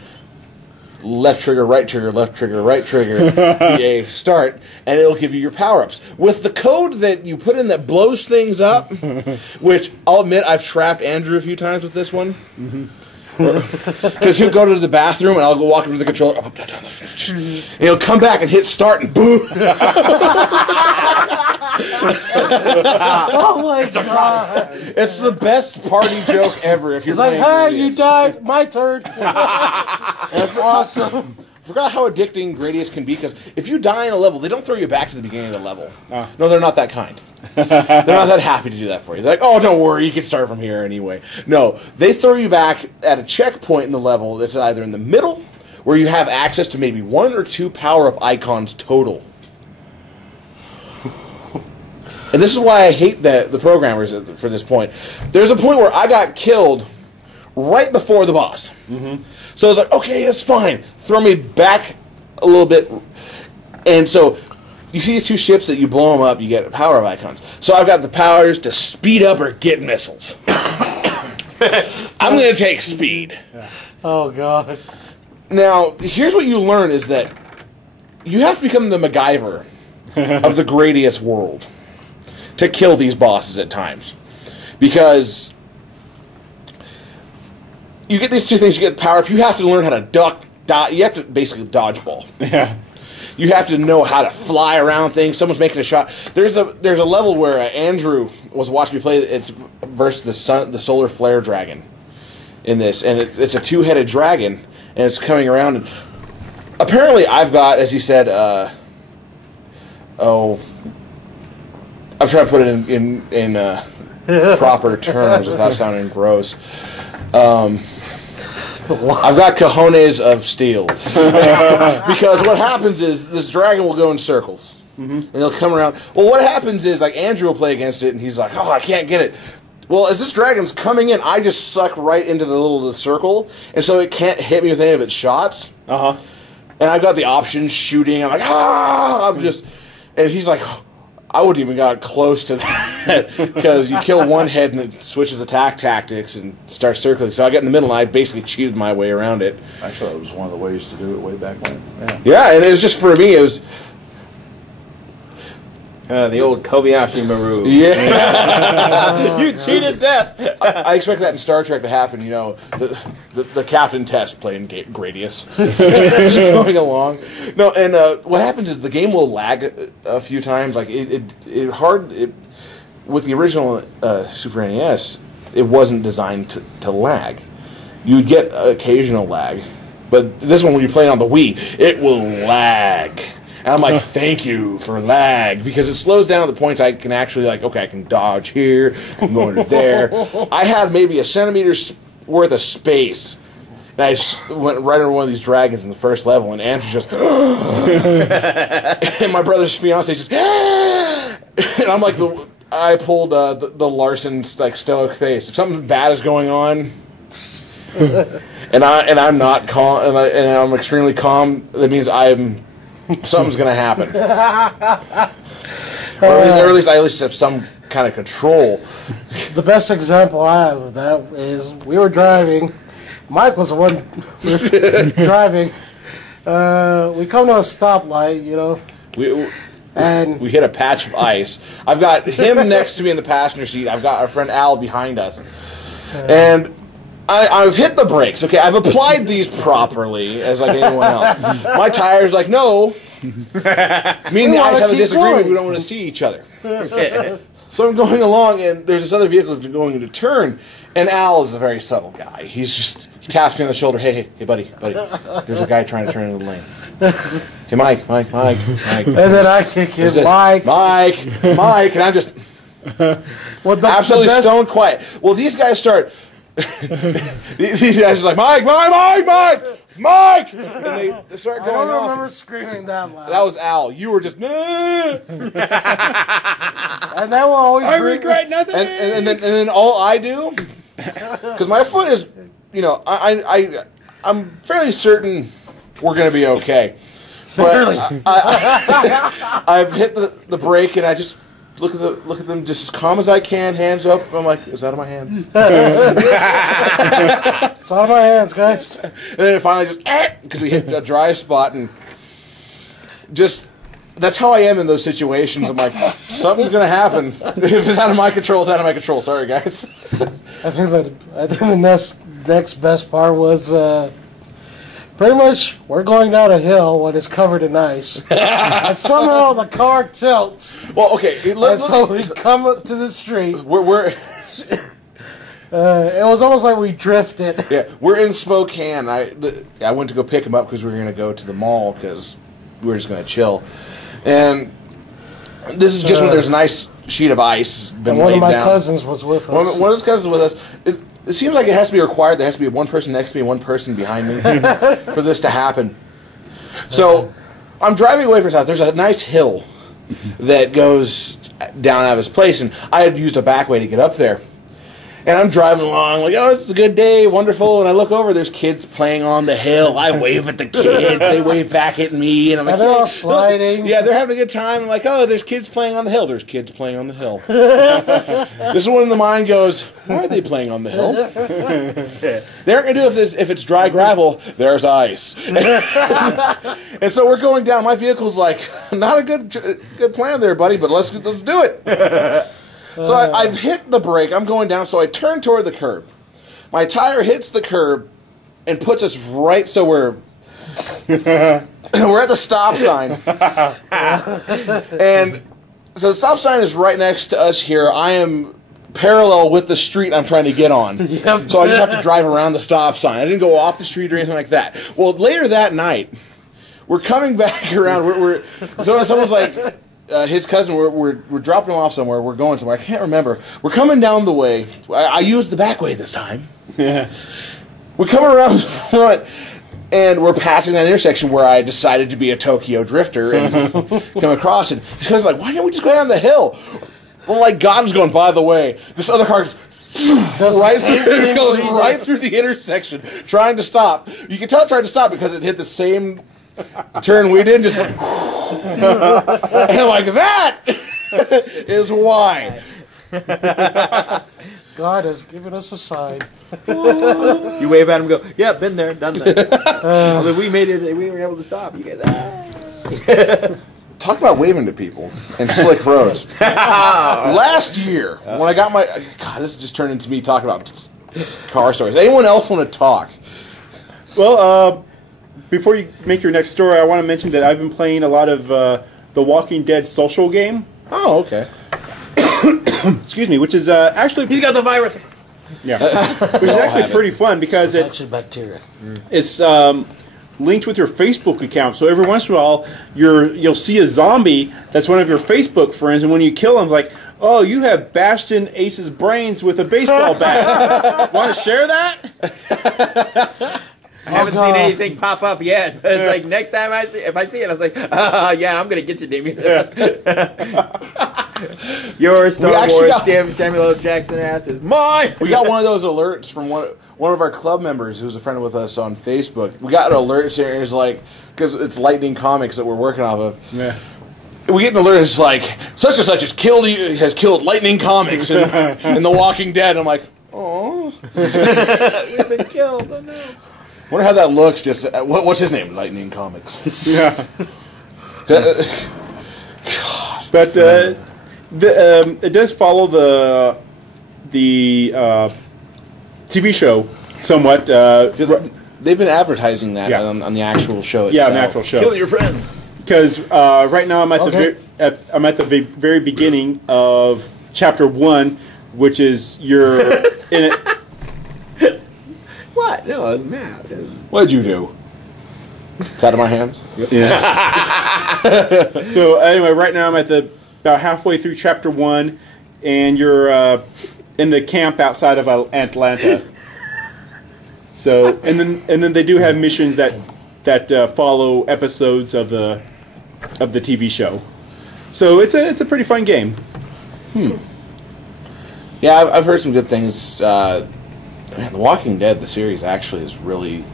left trigger, right trigger, right trigger, BA, start, and it'll give you your power-ups. With the code that you put in that blows things up, which I'll admit I've trapped Andrew a few times with this one. Because he'll go to the bathroom and I'll go walk over to the controller, up, down, and he'll come back and hit start and boom. Oh my god! It's the best party joke ever. If you're It's like, playing hey, you Gradius. died. My turn. That's awesome. I forgot how addicting Gradius can be because if you die in a level, they don't throw you back to the beginning of the level. No, they're not that kind. They're not that happy to do that for you. They're like, oh, don't worry, you can start from here anyway. No, they throw you back at a checkpoint in the level that's either in the middle, where you have access to maybe 1 or 2 power-up icons total. And this is why I hate the programmers for this point. There's a point where I got killed right before the boss. Mm-hmm. So I was like, okay, that's fine. Throw me back a little bit. And so you see these two ships that you blow them up, you get power icons. So I've got the powers to speed up or get missiles. I'm going to take speed. Oh, God. Now, here's what you learn is that you have to become the MacGyver of the Gradius world to kill these bosses at times. Because you get these two things, you get the power up, you have to learn how to duck, dodge, you have to basically dodgeball. Yeah. You have to know how to fly around things. Someone's making a shot. There's a level where Andrew was watching me play. It's versus the solar flare dragon in this, and it's a two-headed dragon, and it's coming around. And apparently, I've got, as he said, I'm trying to put it in proper terms without sounding gross. I've got cojones of steel. Because what happens is this dragon will go in circles. Mm-hmm. And he'll come around. Well, what happens is, like, Andrew will play against it, and he's like, oh, I can't get it. Well, as this dragon's coming in, I just suck right into the circle, and so it can't hit me with any of its shots. Uh-huh. And I've got the option shooting. I'm like, and he's like, I wouldn't even got close to that because you kill one head and it switches attack tactics and starts circling. So I got in the middle and I basically cheated my way around it. Actually, that was one of the ways to do it way back when. Yeah, and it was just for me. It was the old Kobayashi Maru. Yeah. You cheated death. I expect that in Star Trek to happen. You know, the captain test playing Gradius, just going along. No, and what happens is the game will lag a few times. Like with the original Super NES, it wasn't designed to lag. You'd get occasional lag, but this one when you're playing on the Wii, it will lag. And I'm like, thank you for lag, because it slows down to the points I can actually, like, okay, I can dodge here, I can go into there. I had maybe a centimeter's worth of space, and I went right over one of these dragons in the first level, and Andrew's just, and my brother's fiance just, and I'm like, I pulled the Larson's, like, stoic face. If something bad is going on, and I'm not calm, and I'm extremely calm, that means something's going to happen. or at least I have some kind of control. The best example I have of that is we were driving. Mike was the one driving. We come to a stoplight, you know. We hit a patch of ice. I've got him next to me in the passenger seat. I've got our friend Al behind us. And I've hit the brakes. Okay, I've applied these properly, as like anyone else. My tire's like, no. Me and the ice have a disagreement. We don't want to see each other. So I'm going along, and there's this other vehicle going into turn, and Al is a very subtle guy. He taps me on the shoulder. Hey, buddy. There's a guy trying to turn into the lane. Hey, Mike. And then I kick him, Mike, and I'm just absolutely stone quiet. Well, these guys start. These guys are like, Mike! And they start going off. I don't remember screaming that loud. That was Al. You were just, nah. And that will always I regret nothing. And then all I do, because my foot is, you know, I'm fairly certain we're going to be okay. But I've hit the brake and I just look at them just as calm as I can, hands up. I'm like, it's out of my hands. It's out of my hands, guys. And then it finally just, because we hit a dry spot, and just, that's how I am in those situations. I'm like, something's going to happen. If it's out of my control, it's out of my control. Sorry, guys. I think the next best part was pretty much we're going down a hill when it's covered in ice, and somehow the car tilts. Well, okay, so we come up to the street. We're it was almost like we drifted. Yeah, we're in Spokane. I went to go pick him up because we were going to go to the mall because we were just going to chill. And this is just when there's a nice sheet of ice been laid down. One of my cousins was with us. One of his cousins was with us. It seems like it has to be required. There has to be one person next to me and one person behind me for this to happen. So I'm driving away from his house. There's a nice hill that goes down out of his place, and I had used a back way to get up there. And I'm driving along, like, oh, it's a good day, wonderful. And I look over, there's kids playing on the hill. I wave at the kids, they wave back at me, and I'm like, they're all hey, sliding. Yeah, they're having a good time. I'm like, oh, there's kids playing on the hill. There's kids playing on the hill. This is when the mind goes, why are they playing on the hill? They aren't going to do it if it's dry gravel. There's ice. And so we're going down. My vehicle's like, not a good plan there, buddy, but let's do it. So I've hit the brake. I'm going down, so I turn toward the curb. My tire hits the curb and puts us right, so we're at the stop sign. And so the stop sign is right next to us here. I am parallel with the street I'm trying to get on. Yep. So I just have to drive around the stop sign. I didn't go off the street or anything like that. Well, later that night, we're coming back around. So someone's like... his cousin, we're dropping him off somewhere. We're going somewhere. I can't remember. We're coming down the way. I used the back way this time. Yeah. We're coming around the front, and we're passing that intersection where I decided to be a Tokyo drifter and come across. And his cousin's like, why didn't we just go down the hill? Well, like God was going, by the way, this other car just goes right through the intersection, trying to stop. You can tell it tried to stop because it hit the same turn we did, just and like that is why God has given us a sign. You wave at him and go, yeah, been there, done that. Although we made it, we were able to stop. You guys, Talk about waving to people and slick roads. Last year, when I got my... God, this just turned into me talking about car stories. Anyone else want to talk? Well, before you make your next story, I want to mention that I've been playing a lot of the Walking Dead social game. Oh, okay. Excuse me, which is actually... He's got the virus. Yeah. Which is actually pretty fun because It's actually bacteria. it's linked with your Facebook account. So every once in a while, you'll see a zombie that's one of your Facebook friends, and when you kill him, it's like, oh, you have bashed in Ace's brains with a baseball bat. Want to share that? I haven't seen anything pop up yet. It's like next time if I see it, I was like, yeah, I'm gonna get you, Damien. Your Star Wars Samuel L. Jackson ass is mine. We got one of those alerts from one of our club members who's a friend with us on Facebook. We got an alert series like because it's Lightning Comics that we're working off of. Yeah. We get an alert. It's like such and such has killed Lightning Comics in The Walking Dead. I'm like, oh, we've been killed. Oh no. Wonder how that looks. Just what's his name? Lightning Comics. Yeah. But it does follow the TV show somewhat. Because they've been advertising that on the actual show itself. Yeah, on the actual show. Kill your friends. Because right now I'm at the very beginning of chapter 1, which is you're in it. What? No, I was mad. What'd you do? It's out of my hands. Yeah. So anyway, right now I'm at about halfway through chapter 1, and you're in the camp outside of Atlanta. So and then they do have missions that follow episodes of the TV show. So it's a pretty fun game. Yeah, I've heard some good things. Man, The Walking Dead, the series, actually is really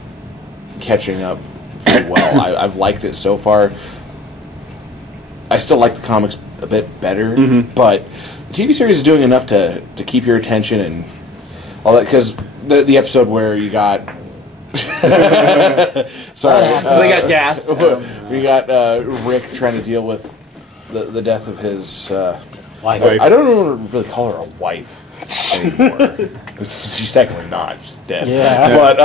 catching up pretty well. I've liked it so far. I still like the comics a bit better, but the TV series is doing enough to keep your attention and all that. Because the episode where you got... Sorry. We got gassed. We got Rick trying to deal with the death of his... Wife. I don't really call her a wife anymore. She's technically not. She's dead. Yeah. But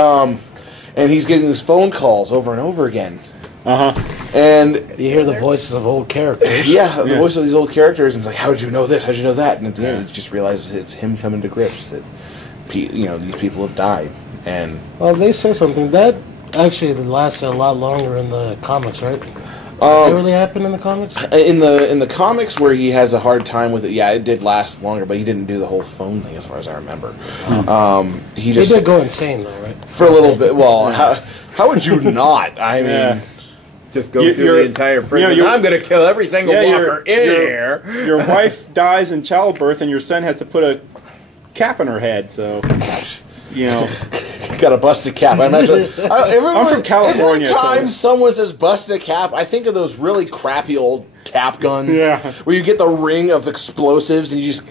and he's getting these phone calls over and over again. And You hear the voices of old characters. the voice of these old characters, and it's like, how did you know this? How did you know that? And at the end, he just realizes it's him coming to grips that these people have died. And Well, they say something that actually lasted a lot longer in the comics, right? Did it really happen in the comics? in the comics where he has a hard time with it, yeah, it did last longer, but he didn't do the whole phone thing as far as I remember. He He did go insane, though, right? for a little bit. Well, how would you not? I mean, Just go You- through you're- the entire prison. you're- I'm going to kill every single walker in here. Your wife dies in childbirth, and your son has to put a cap on her head. So, you know, Got a busted cap. I imagine. I'm from California, Every time so- someone says busted a cap, I think of those really crappy old cap guns. Yeah. Where you get the ring of explosives and you just.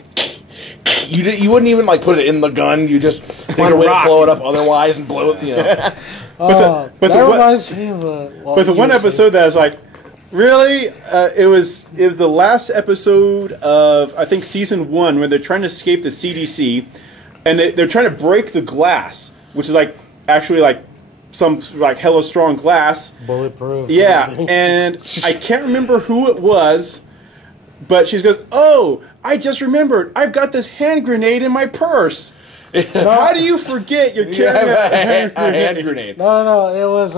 You wouldn't even like put it in the gun. You just find a way to rock. blow it up otherwise and blow it. You know. but that the one- reminds me of but the one episode that I was like, really, it was the last episode of I think season 1 where they're trying to escape the CDC, and they're trying to break the glass, which is like actually like some like hella strong glass. bulletproof. Yeah, and I can't remember who it was, but she goes, "Oh, I just remembered. I've got this hand grenade in my purse." How do you forget you're You have carrying a hand grenade. No, it was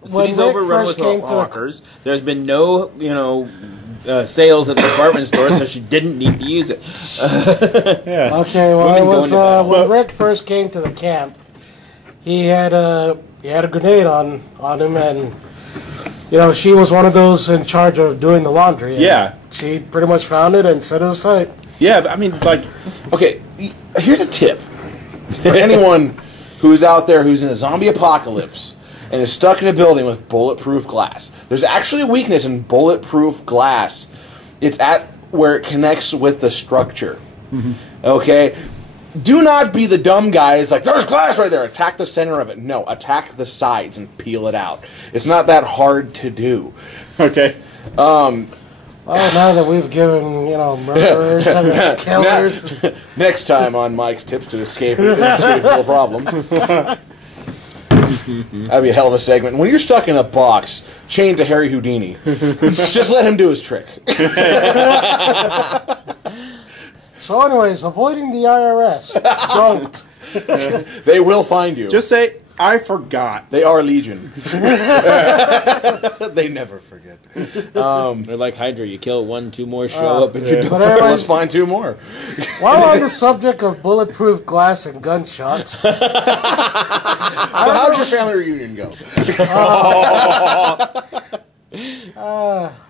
when City's Rick overrun first with came to hawkers. There's been no, sales at the department store, so she didn't need to use it. Okay, well, Women it was going to battle. when Rick first came to the camp. He had a grenade on him, and she was one of those in charge of doing the laundry. And Yeah. she pretty much found it and set it aside. Yeah, but I mean, like, Okay, here's a tip for anyone who's out there who's in a zombie apocalypse and is stuck in a building with bulletproof glass. There's actually a weakness in bulletproof glass. It's at where it connects with the structure. Okay? Do not be the dumb guy who's like, there's glass right there. Attack the center of it. No, attack the sides and peel it out. It's not that hard to do. okay. Well, now that we've given murderers and killers, Next time on Mike's Tips to Escape Escapable Problems. That'd be a hell of a segment. When you're stuck in a box, chained to Harry Houdini, just let him do his trick. So, anyways, avoiding the IRS. Don't. They will find you. Just say, I forgot. They are legion. They never forget. They're like Hydra. You kill one, two more show up, and you're done. But Let's anyways, find 2 more. while on the subject of bulletproof glass and gunshots, So how did your family reunion go?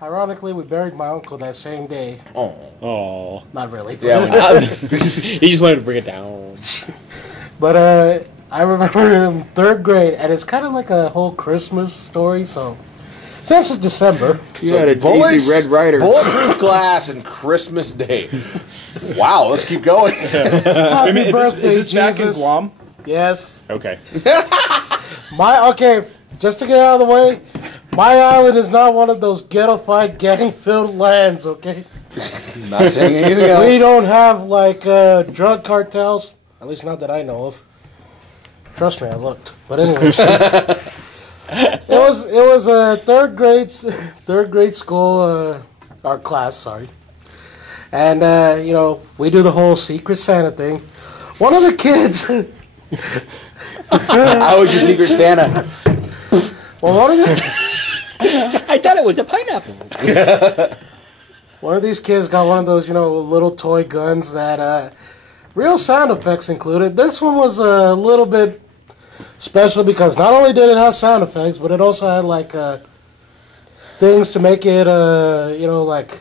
ironically, we buried my uncle that same day. Oh. Oh. Not really. Yeah, we know. He just wanted to bring it down. But I remember in 3rd grade, and it's kind of like a whole Christmas story, so since it's December. You had a Daisy Red Rider. Bulletproof glass and Christmas Day. Wow, let's keep going. Happy Wait a minute, birthday, is this back in Jesus. Guam? Yes. Okay. Okay, just to get out of the way, my island is not one of those ghetto-fied, gang-filled lands, okay? Not saying anything else. We don't have, like, drug cartels, at least not that I know of. Trust me, I looked. But anyways, it was a third grade school, our class, sorry. And, we do the whole Secret Santa thing. One of the kids... I was your Secret Santa. Well, one of the... I thought it was a pineapple. One of these kids got one of those, little toy guns that real sound effects included. This one was a little bit special because not only did it have sound effects, but it also had like things to make it, like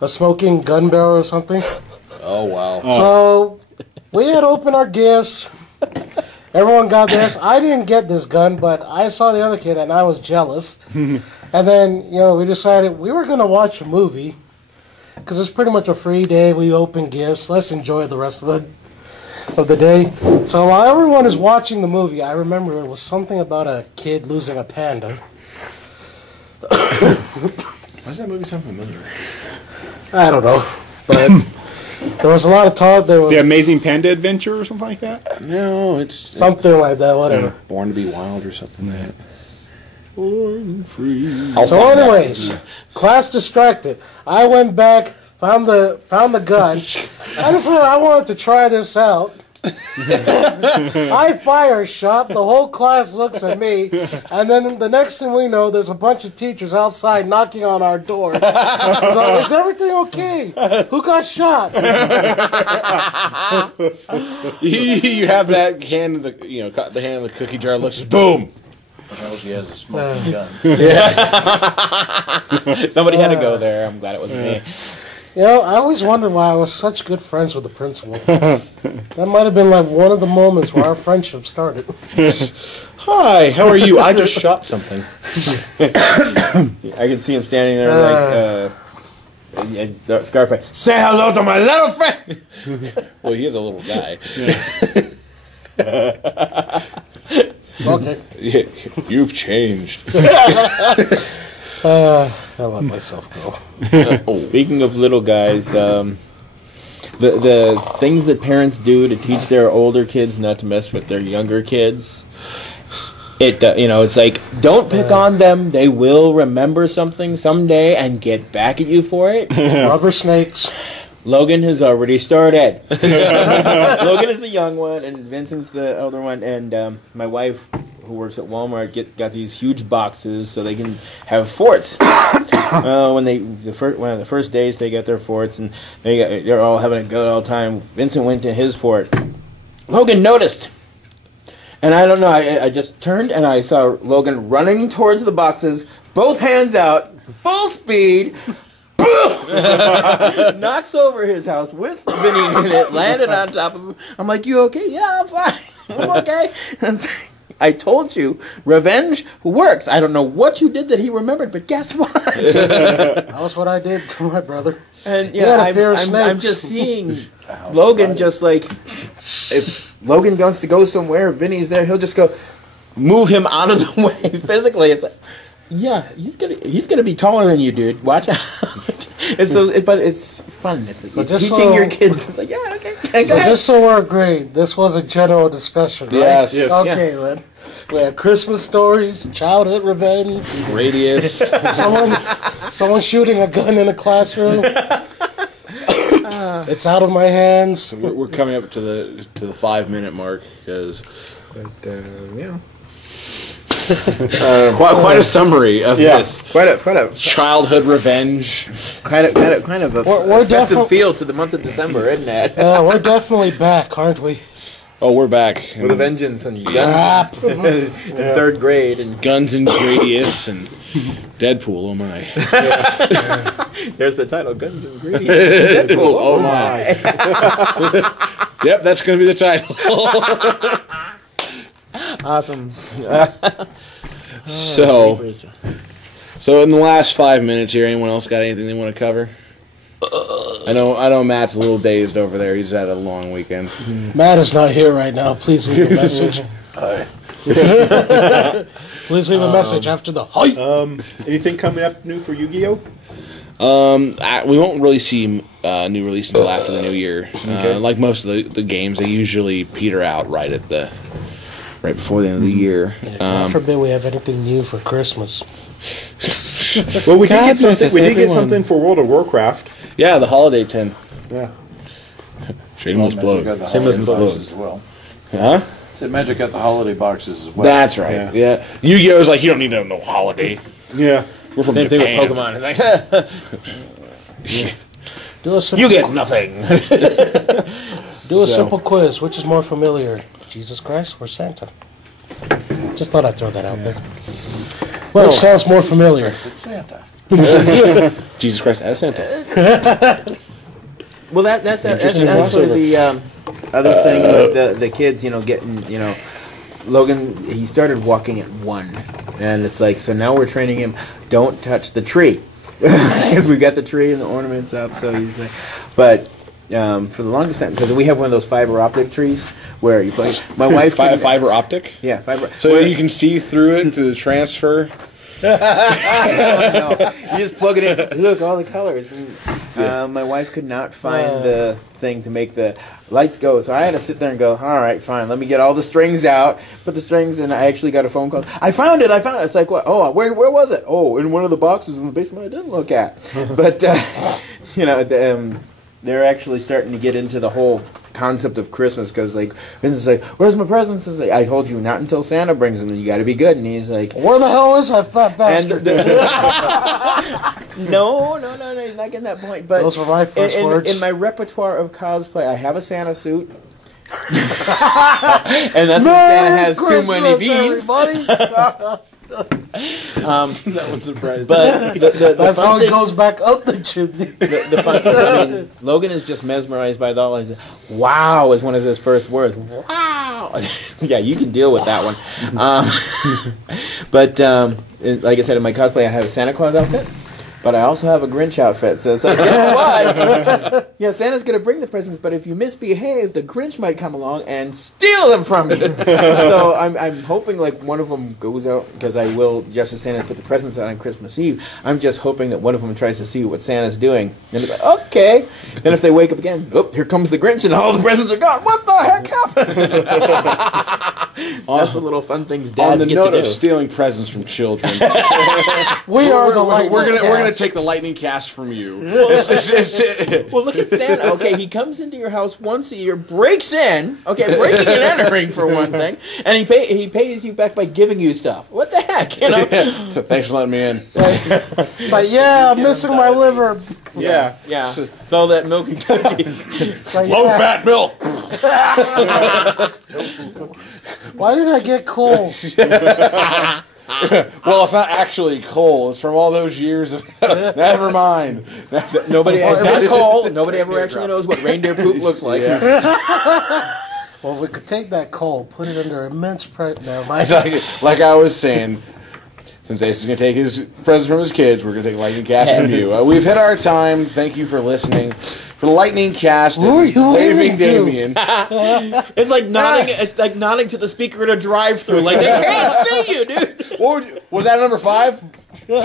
a smoking gun barrel or something. Oh, wow. So we had opened our gifts. Everyone got theirs. I didn't get this gun, but I saw the other kid and I was jealous. And then, we decided we were going to watch a movie because it's pretty much a free day. We open gifts. Let's enjoy the rest of the day. So while everyone is watching the movie, I remember it was something about a kid losing a panda. Why does that movie sound familiar? I don't know, but there was a lot of talk. There was The Amazing Panda Adventure or something like that? No, it's something like that, whatever. Born to be Wild or something like that. Born free. I'll So find out. anyways, class distracted. I went back, found the gun. I decided I wanted to try this out. I fire a shot, the whole class looks at me, and then the next thing we know, there's a bunch of teachers outside knocking on our door. So, is everything okay? Who got shot? You have that hand in the hand in the cookie jar. Looks just boom. Well, she has a smoking gun. Somebody had to go there. I'm glad it wasn't me. You know, I always wondered why I was such good friends with the principal. That might have been like one of the moments where our friendship started. Hi, how are you? I just shot something. I can see him standing there and Scarface. Say hello to my little friend. Well, he is a little guy. Okay. Yeah, you've changed. I let myself go. Speaking of little guys, the things that parents do to teach their older kids not to mess with their younger kids. It's like, don't pick on them. They will remember something someday and get back at you for it. Rubber snakes. Logan has already started. Logan is the young one, and Vincent's the elder one. And my wife, who works at Walmart, got these huge boxes so they can have forts. One of the first days they got their forts, and they're all having a good old time. Vincent went to his fort. Logan noticed. And I don't know, I just turned and I saw Logan running towards the boxes, both hands out, full speed, boom! Knocks over his house with Vinny in it, landed on top of him. I'm like, you okay? Yeah, I'm fine. I'm okay. And I told you, revenge works. I don't know what you did that he remembered, but guess what? That was what I did to my brother. And I'm just seeing Logan just like, if Logan wants to go somewhere, Vinny's there, he'll just go move him out of the way physically. It's like, yeah, he's gonna be taller than you, dude. Watch out. But it's fun. It's like teaching your kids. It's like, yeah, okay. So just so we're agreed, this was a general discussion, right? Yes. Okay, then. We had Christmas stories, childhood revenge, Gradius. someone shooting a gun in a classroom. It's out of my hands. We're coming up to the 5-minute mark because quite a summary of this. Quite a Childhood revenge. kind of a We're festive feel to the month of December, isn't it? We're definitely back, aren't we? Oh, we're back. With a vengeance and guns in third grade and Guns and Gradius and Deadpool. Oh my! There's the title: Guns and Gradius. Deadpool. Oh my! Yep, that's going to be the title. Awesome. So in the last 5 minutes here, anyone else got anything they want to cover? I know Matt's a little dazed over there. He's had a long weekend. Matt is not here right now. Please leave a message. Hi. Please leave a message after the hi. Anything coming up new for Yu-Gi-Oh? We won't really see new release until after the new year. Like most of the games, they usually peter out right before the end of the year. God forbid we have anything new for Christmas. Well, we did get something for World of Warcraft. Yeah, the holiday tin. Yeah. Shameless plug. Got the Shameless holiday plug. boxes as well. Huh? Said Magic got the holiday boxes as well. That's right. Yeah. Yu-Gi-Oh's like, you don't need to have no holiday. Yeah. We're from Same thing Japan. with Pokemon. It's like, Do a simple, You get nothing. do a simple quiz. Which is more familiar, Jesus Christ or Santa? Just thought I'd throw that out there. Which sounds more familiar? It's Santa. Jesus Christ as Santa. well, that's actually the other thing. Like the kids, getting, Logan, he started walking at 1, and it's like, so now we're training him, don't touch the tree, because we've got the tree and the ornaments up. So he's like, but for the longest time, because we have one of those fiber optic trees where you play. My wife, Fiber optic. yeah, fiber. So you can see through it to the transfer. No. You just plug it in. Look, all the colors. And, my wife could not find the thing to make the lights go, so I had to sit there and go, all right, fine, let me get all the strings out, put the strings, and I actually got a phone call. I found it. It's like, what? Oh, where was it? Oh, in one of the boxes in the basement I didn't look at. But, they're actually starting to get into the whole concept of Christmas, because like Vince's like, where's my presents? It's like, I told you not until Santa brings them, you got to be good. And he's like, Where the hell is that fat bastard? no, he's not getting that point. But those were my first words. In my repertoire of cosplay, I have a Santa suit, And that's when Santa has too many beans. That one surprised me. But the That's fun how it thing, goes back up the chimney. the fun thing, I mean, Logan is just mesmerized by it all. He's wow is one of his first words. Wow. Yeah, you can deal with that one. But like I said, in my cosplay, I have a Santa Claus outfit. But I also have a Grinch outfit, so it's like, you know what? Yeah, Santa's going to bring the presents, but if you misbehave, the Grinch might come along and steal them from you. So I'm hoping, like, one of them goes out, because I will, just as Santa put the presents out on Christmas Eve, I'm just hoping that one of them tries to see what Santa's doing. And it's like, okay. Then if they wake up again, oh, here comes the Grinch, and all the presents are gone. What the heck happened? That's the little fun things dads On the get note to do. of stealing presents from children, We are the we're lightning gonna cast. take the lightning cast from you. Well, look at Santa. Okay, he comes into your house once a year, breaks in. Okay, breaking and entering for one thing, and he pays you back by giving you stuff. What the heck, you know? Thanks for letting me in. It's like, yeah, I'm missing my liver. Yeah. It's all that milk and cookies. It's like, Low yeah, fat milk. why did I get cold? Well, it's not actually coal. It's from all those years of. Never mind. Nobody has that coal. Nobody ever actually knows what reindeer poop looks like. Yeah. Well, we could take that coal, put it under immense pressure. No, my like I was saying, since Ace is going to take his presents from his kids, we're going to take Lightning Cast from you. We've hit our time. Thank you for listening. For the Lightning Cast, Who are you waving waving to? Damien. It's like nodding. It's like nodding to the speaker in a drive-through. Like they can't see you, dude. Was that number 5? You're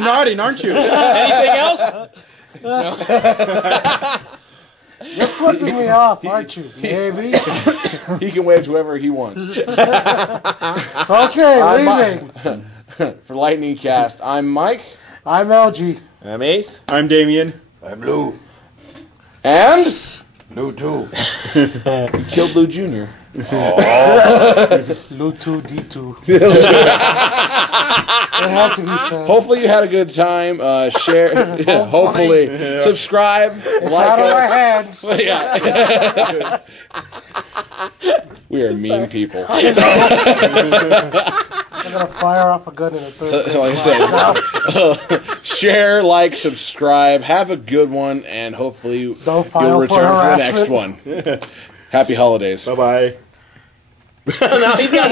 nodding, aren't you? Anything else? You're flipping me off, aren't you, baby? He can wave to whoever he wants. It's okay, leaving. For Lightning Cast, I'm Mike. I'm LG. I'm Ace. I'm Damien. I'm Lou. And Lou too. he killed Lou Jr. Lu2 D2. It had to be said. Hopefully you had a good time. Share. Hopefully. Subscribe. It's like out of our us. hands. Yeah. We are mean people. I'm gonna fire off a gun in a third. So, like I said, share, like, subscribe. Have a good one, and hopefully Don't file you'll for return for the next harassment. one. Happy holidays. Bye-bye. No, he's got